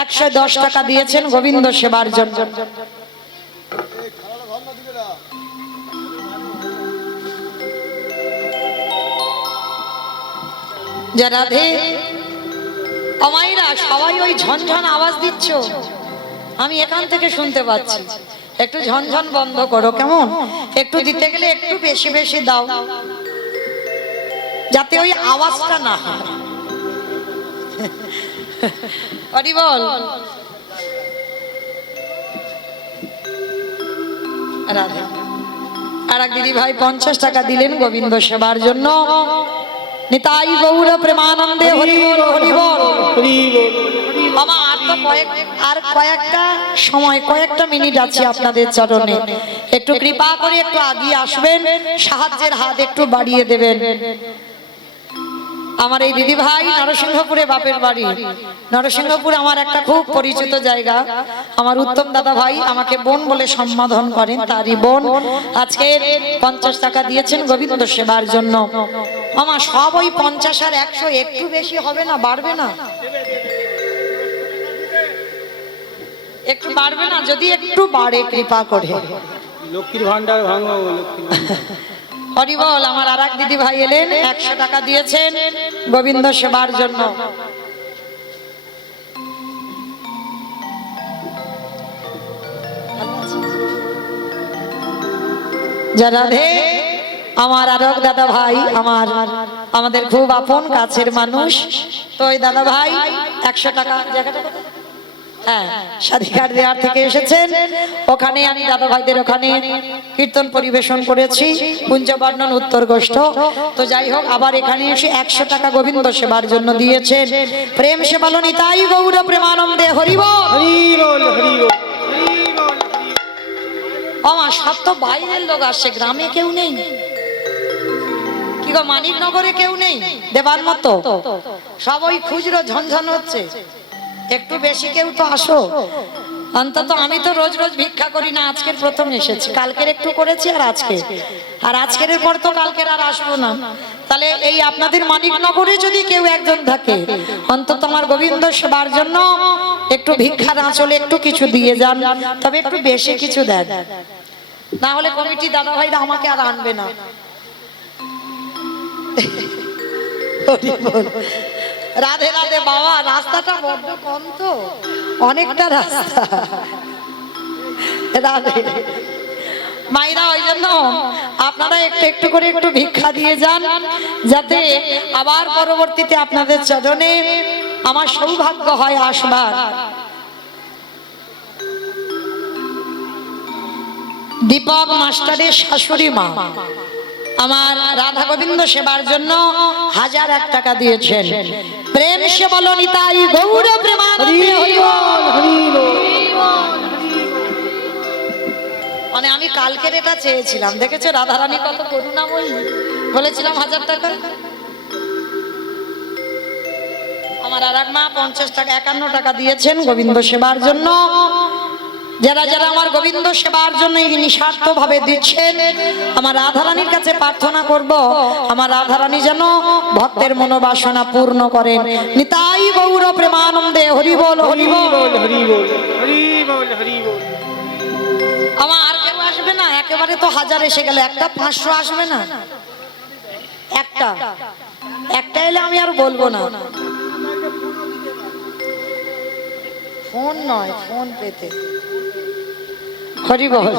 110 টাকা দিয়েছেন গোবিন্দ সেবার জন্য। রাধে, অমাইরা সবাই ওই ঝনঝন আওয়াজ দিচ্ছ, আমি এখান থেকে শুনতে পাচ্ছি। একটু ঝনঝন বন্ধ করো, কেমন? একটু দিতে গেলে একটু বেশি বেশি দাও, যাতে ওই আওয়াজটা না হয়। হরি বল। রাধে। আর এক দিদি ভাই 50 টাকা দিলেন গোবিন্দ সেবার জন্য। নিতাই গৌর প্রেমানন্দে হরি বল, হরি বল। বাবা, আর কয়েকটা সময়, কয়েকটা মিনিট আছে আপনাদের চরণে, একটু কৃপা করে একটু আগিয়ে আসবেন, সাহায্যের হাত একটু বাড়িয়ে দেবেন। আমার এই দিদি ভাই নরসিংহপুরে বাপের বাড়ি। নরসিংহপুর আমার একটা খুব পরিচিত জায়গা। আমার উত্তম দাদা ভাই আমাকে বোন বলে সম্বোধন করেন, তারই বোন আজকে 50 টাকা দিয়েছেন গোবিন্দ সেবার জন্য। আমার সব ওই 50 আর 100 একটু বেশি হবে না, বাড়বে না? একটু বাড়বে না? যদি একটু বাড়ে কৃপা করে। লক্ষ্মীর ভান্ডার ভাঙো, লক্ষ্মীর ভান্ডার। হরি বল। আমার আর এক দিদি ভাই এলেন, 100 টাকা দিয়েছেন গোবিন্দ সেবার জন্য। রাধে। আমার আর এক দাদা ভাই, আমাদের খুব আপন কাছের মানুষ। তো ওই দাদা ভাই 100 টাকা, জায়গাটা কোথায়? হ্যাঁ, স্বাধিকার দেওয়ার থেকে এসেছেন। ওখানে আমি দাদা ভাইদের ওখানে কীর্তন পরিবেশন করেছি, কুঞ্জ বর্ণন উত্তর গোষ্ঠ। তো যাই হোক, আবার এখানে এসে 100 টাকা গোবিন্দ সেবার জন্য দিয়েছেন। প্রেম সে বলো নিতাই গৌর প্রেমানন্দে হরি বল। হরি বল, হরি বল। আমার সব তো বাইরের লোক আসছে, গ্রামে কেউ নেই। কি গো, মানিকনগরে কেউ নেই দেবার মতো? সব ওই খুচরো ঝনঝন হচ্ছে। একটু বেশি কেউ তো আসো অন্তত। আমি তো রোজ রোজ ভিক্ষা করি না, আজকের প্রথম এসেছি। কালকের একটু করেছি আর আজকের পর তো কালকের আর আসবো না। তাহলে এই আপনাদের মানিকনগরে যদি কেউ একজন থাকে, অন্তত আমার গোবিন্দ সেবার জন্য একটু ভিক্ষার আঁচলে একটু কিছু দিয়ে যান, তবে একটু বেশি কিছু দেন, না হলে কমিটি দাদা ভাইরা আমাকে আর আনবে না। রাধে রাধে বাবা। রাস্তাটা বড্ড কম তো, অনেকটা রাস্তা। রাধে মাইরা। ওই জন্য আপনারা একটু একটু করে একটু ভিক্ষা দিয়ে যান, যাতে আবার পরবর্তীতে আপনাদের চরণে আমার সৌভাগ্য হয় আসবার। দীপক মাস্টারের শাশুড়ি মা আমার রাধা গোবিন্দ সেবার জন্য 1001 টাকা দিয়েছেন। প্রেম সে বলো নিতাই গৌর প্রেমানন্দে হরি বল, হরি বল। মানে আমি কালকের এটা চেয়েছিলাম, দেখেছো রাধারানী কত করুণাময়ী। বলেছিলাম 1000 টাকা। আমার আর এক মা 50 টাকা 51 টাকা দিয়েছেন গোবিন্দ সেবার জন্য। যারা যারা আমার গোবিন্দ সেবার জন্য নিঃস্বার্থ ভাবে দিচ্ছেন, আমার রাধারানীর কাছে প্রার্থনা করব, আমার রাধারানী যেন ভক্তের মনোবাসনা পূর্ণ করেন। নিতাই গৌর প্রেমানন্দে হরি বল, হরি বল, হরি বল, হরি বল, হরি বল। আমার আর কেউ আসবে না? একেবারে তো 1000 এসে গেল, একটা 500 আসবে না? একটা এলে আমি আর বলবো না। ফোন নয়, ফোন পেতে। হরি বল।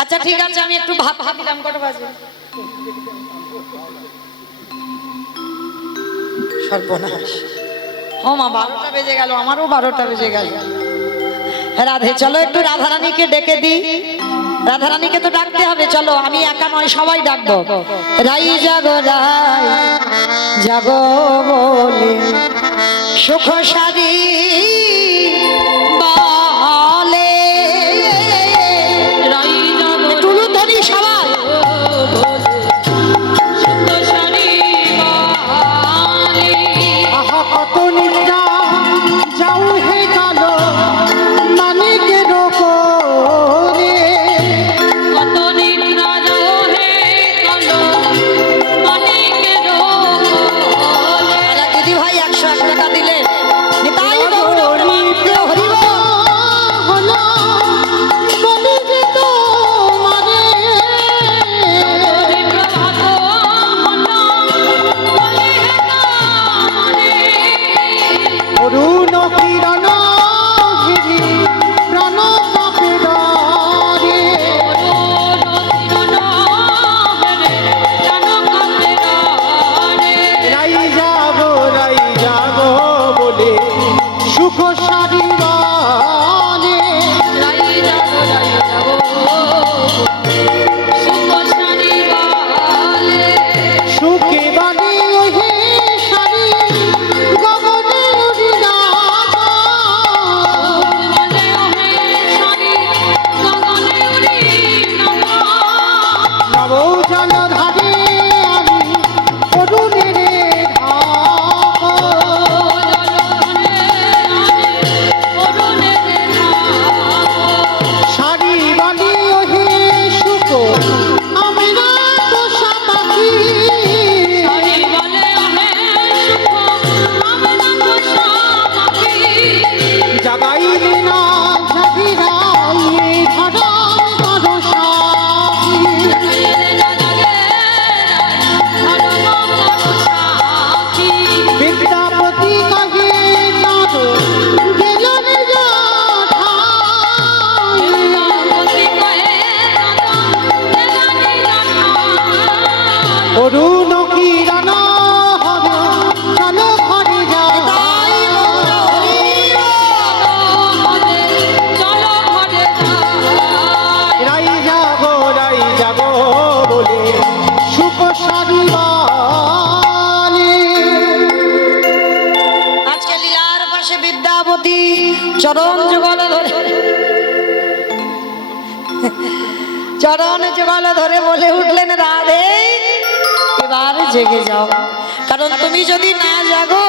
আচ্ছা ঠিক আছে, আমি একটু ভাবিলাম কটা বাজে। সর্বনাশ, ও মা 12টা বেজে গেল, আমারও 12টা বেজে গেল। রাধে, চলো একটু রাধারানীকে ডেকে দিই। রাধারানীকে তো ডাকতে হবে, চলো। আমি একা নয়, সবাই ডাকবো। রাই জাগো রাই জাগো বলে সুখ সারি বলে। রাই জাগো টুলু ধরি সবাই। সুখ সারি বলে। আহা কত নিদ্রা যাও হে কালো মানিকের কোণে। কত নিদ্রা যাও হে কালো মানিকের কোলে। দিদি ভাই 101 টাকা দিলে। নিতাই গৌর চরণ যুগল ধরে চরণ যুগল ধরে বলে উঠলেন, রাধে এবার জেগে যাও, কারণ তুমি যদি না জাগো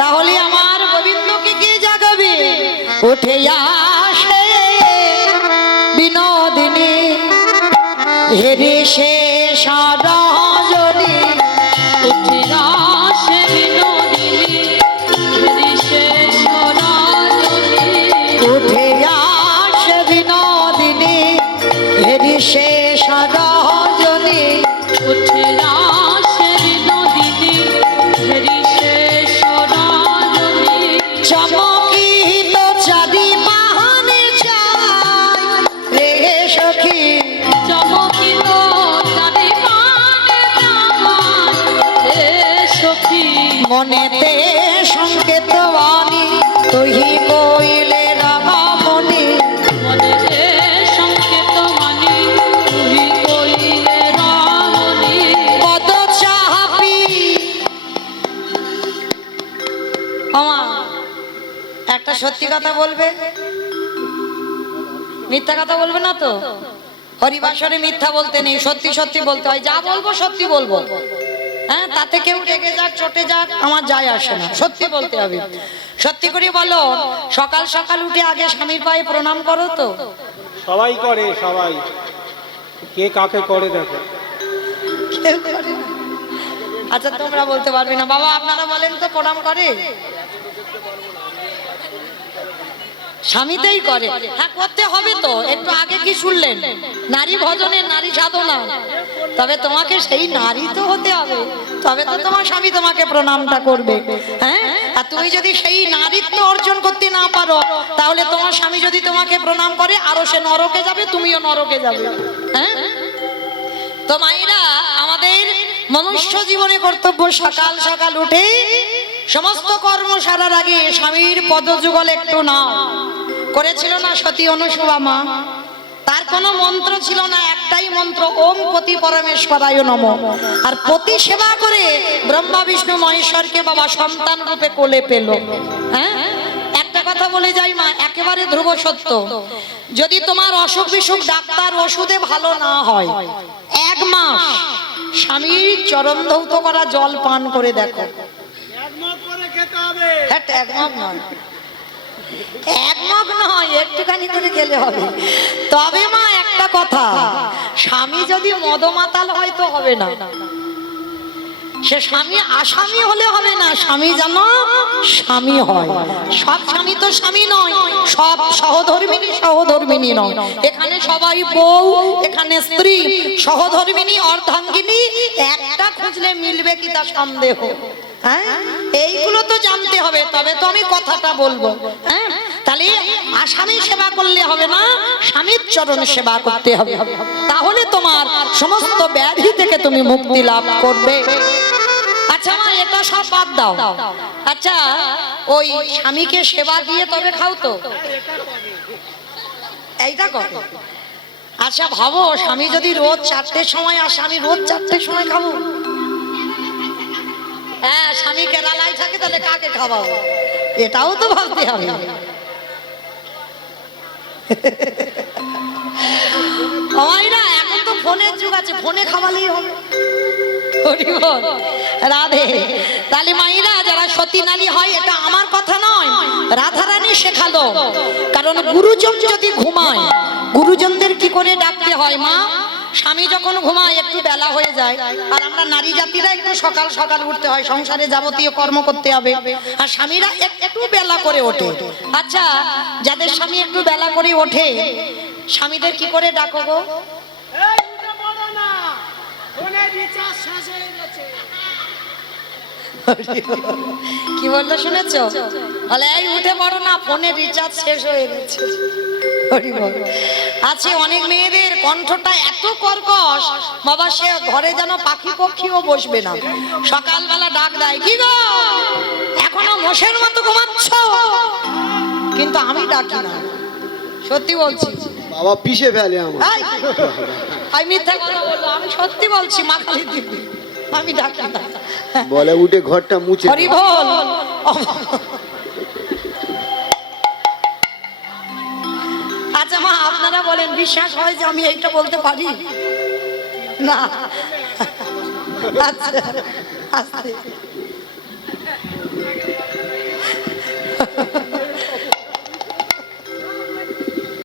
তাহলে আমার গোবিন্দকে কে জাগাবে? উঠে আসে বিনোদিনী হেরে সে সারজনী, উঠে আসে বিনোদিনী হৃষে সোনাজনী, উঠে আসে বিনোদিনী হেরি সে সারজনী, উঠে আসে বিনোদিনী হৃষে সোনাজনী, চমকিত চারি বাহানে চাই রে সখী, চমকিত চারি পানে জামাই রে সখী, মনেতে সংকেত বাণী তুহি কইলে রামমণি, মনেতে সংকেত মানি তুই কইলে রমণী, পদ চাপি। আমা একটা সত্যি কথা বলবে, মিথ্যা কথা বলবে না তো? হরিবাসরে মিথ্যা বলতে নেই, সত্যি সত্যি বলতে হয়। যা বলবো সত্যি বলবো, হ্যাঁ, তাতে কেউ রেগে যাক চটে যাক আমার যায় আসে না, সত্যি বলতে হবে। সত্যি করে বলো, সকাল সকাল উঠে আগে স্বামীর পায়ে প্রণাম করো তো? সবাই করে, সবাই। কে কাকে করে দেখো। কেউ করে না। আচ্ছা তোমরা বলতে পারবে না, বাবা আপনারা বলেন তো প্রণাম করে? স্বামীতেই করে, হ্যাঁ করতে হবে তো। একটু আগে কি শুনলেন? নারী ভজনে নারী সাধনা, তবে তোমাকে সেই নারী তো হতে হবে, তবে তো তোমার স্বামী তোমাকে প্রণামটা করবে। হ্যাঁ, আর তুমি যদি সেই নারীত্ব অর্জন করতে না পারো, তাহলে তোমার স্বামী যদি তোমাকে প্রণাম করে আরো সে নরকে যাবে, তুমিও নরকে যাবে। হ্যাঁ, তো মায়েরা, আমাদের মনুষ্য জীবনে কর্তব্য সকাল সকাল উঠে সমস্ত কর্ম সারার আগে স্বামীর পদযুগল একটু নাও। করেছিল না সতী অনুসুয়া মা? তার কোনো মন্ত্র ছিল না, একটাই মন্ত্র, ওম পতি পরমেশ্বরায় নমঃ। আর পতি সেবা করে ব্রহ্মা বিষ্ণু মহেশ্বরকে বাবা সন্তান রূপে কোলে পেল। হ্যাঁ, একটা কথা বলে যাই মা, একেবারে ধ্রুব সত্য, যদি তোমার অসুখ বিসুখ ডাক্তার ওষুধে ভালো না হয়, 1 মাস স্বামীর চরণ ধৌত করা জল পান করে দেখো। হ্যাঁ, 1 মগ নয়, 1 মগ নয়, একটুখানি করে খেলে হবে। তবে মা একটা কথা, স্বামী যদি মদমাতাল হয় তো হবে না, সে স্বামী আসামি হলে হবে না, স্বামী যেন স্বামী হয়। সব স্বামী তো স্বামী নয়, সব সহধর্মিনী সহধর্মিনী নয়। এখানে সবাই বউ, এখানে স্ত্রী, সহধর্মিনী অর্ধাঙ্গিনী একটা খুঁজলে মিলবে কি তা সন্দেহ। হ্যাঁ, এইগুলো তো জানতে হবে, তবে তো আমি কথাটা বলবো। হ্যাঁ, তাহলে আসামি সেবা করলে হবে না, স্বামীর চরণ সেবা করতে হবে, তাহলে তোমার সমস্ত ব্যাধি থেকে তুমি মুক্তি লাভ করবে। আচ্ছা মা, এটা সব বাদ দাও। আচ্ছা, ওই স্বামীকে সেবা দিয়ে তবে খাও তো, এইটা করো। আচ্ছা ভাবো, স্বামী যদি রোজ 4টের সময় আসে, আমি রোজ 4টের সময় খাবো? হ্যাঁ, স্বামী কেরালায় থাকে, তাহলে কাকে খাওয়াবো? এটাও তো ভাবতে হবে। মায়েরা, এখন তো ফোনের যুগ আছে, ফোনে খাওয়ালেই হবে। হরি বল, রাধে। তাহলে মায়েরা, যারা সতী নারী হয়, এটা আমার কথা নয়, রাধারানী শেখালো। কারণ গুরুজন যদি ঘুমায়, গুরুজনদের কি করে ডাকতে হয় মা? স্বামী যখন ঘুমায় একটু বেলা হয়ে যায়, আর আমরা নারী জাতিরা একটু সকাল সকাল উঠতে হয়, সংসারে যাবতীয় কর্ম করতে হবে, আর স্বামীরা একটু বেলা করে ওঠে। আচ্ছা, যাদের স্বামী একটু বেলা করে ওঠে, স্বামীদের কি করে ডাকো গো? কি বললো শুনেছ? বলে এই উঠে পড়ো না, ফোনের রিচার্জ শেষ হয়ে গেছে। আছে অনেক মেয়েদের কণ্ঠটা এত কর্কশ বাবা, সে ঘরে যেন পাখি পক্ষীও বসবে না, সকালবেলা ডাক দেয়, কি গো এখনো মোষের মতো ঘুমাচ্ছ? কিন্তু আমি ডাকি না, সত্যি বলছি বাবা, পিষে ফেলে আমার। আমি মিথ্যা কথা বলবো, আমি সত্যি বলছি, মা কালী দিবি, আমি ডাকি না। বলে উঠে ঘরটা মুছে। হরি বল। আচ্ছা মা আপনারা বলেন, বিশ্বাস হয় যে আমি এইটা বলতে পারি না? আচ্ছা আস্তে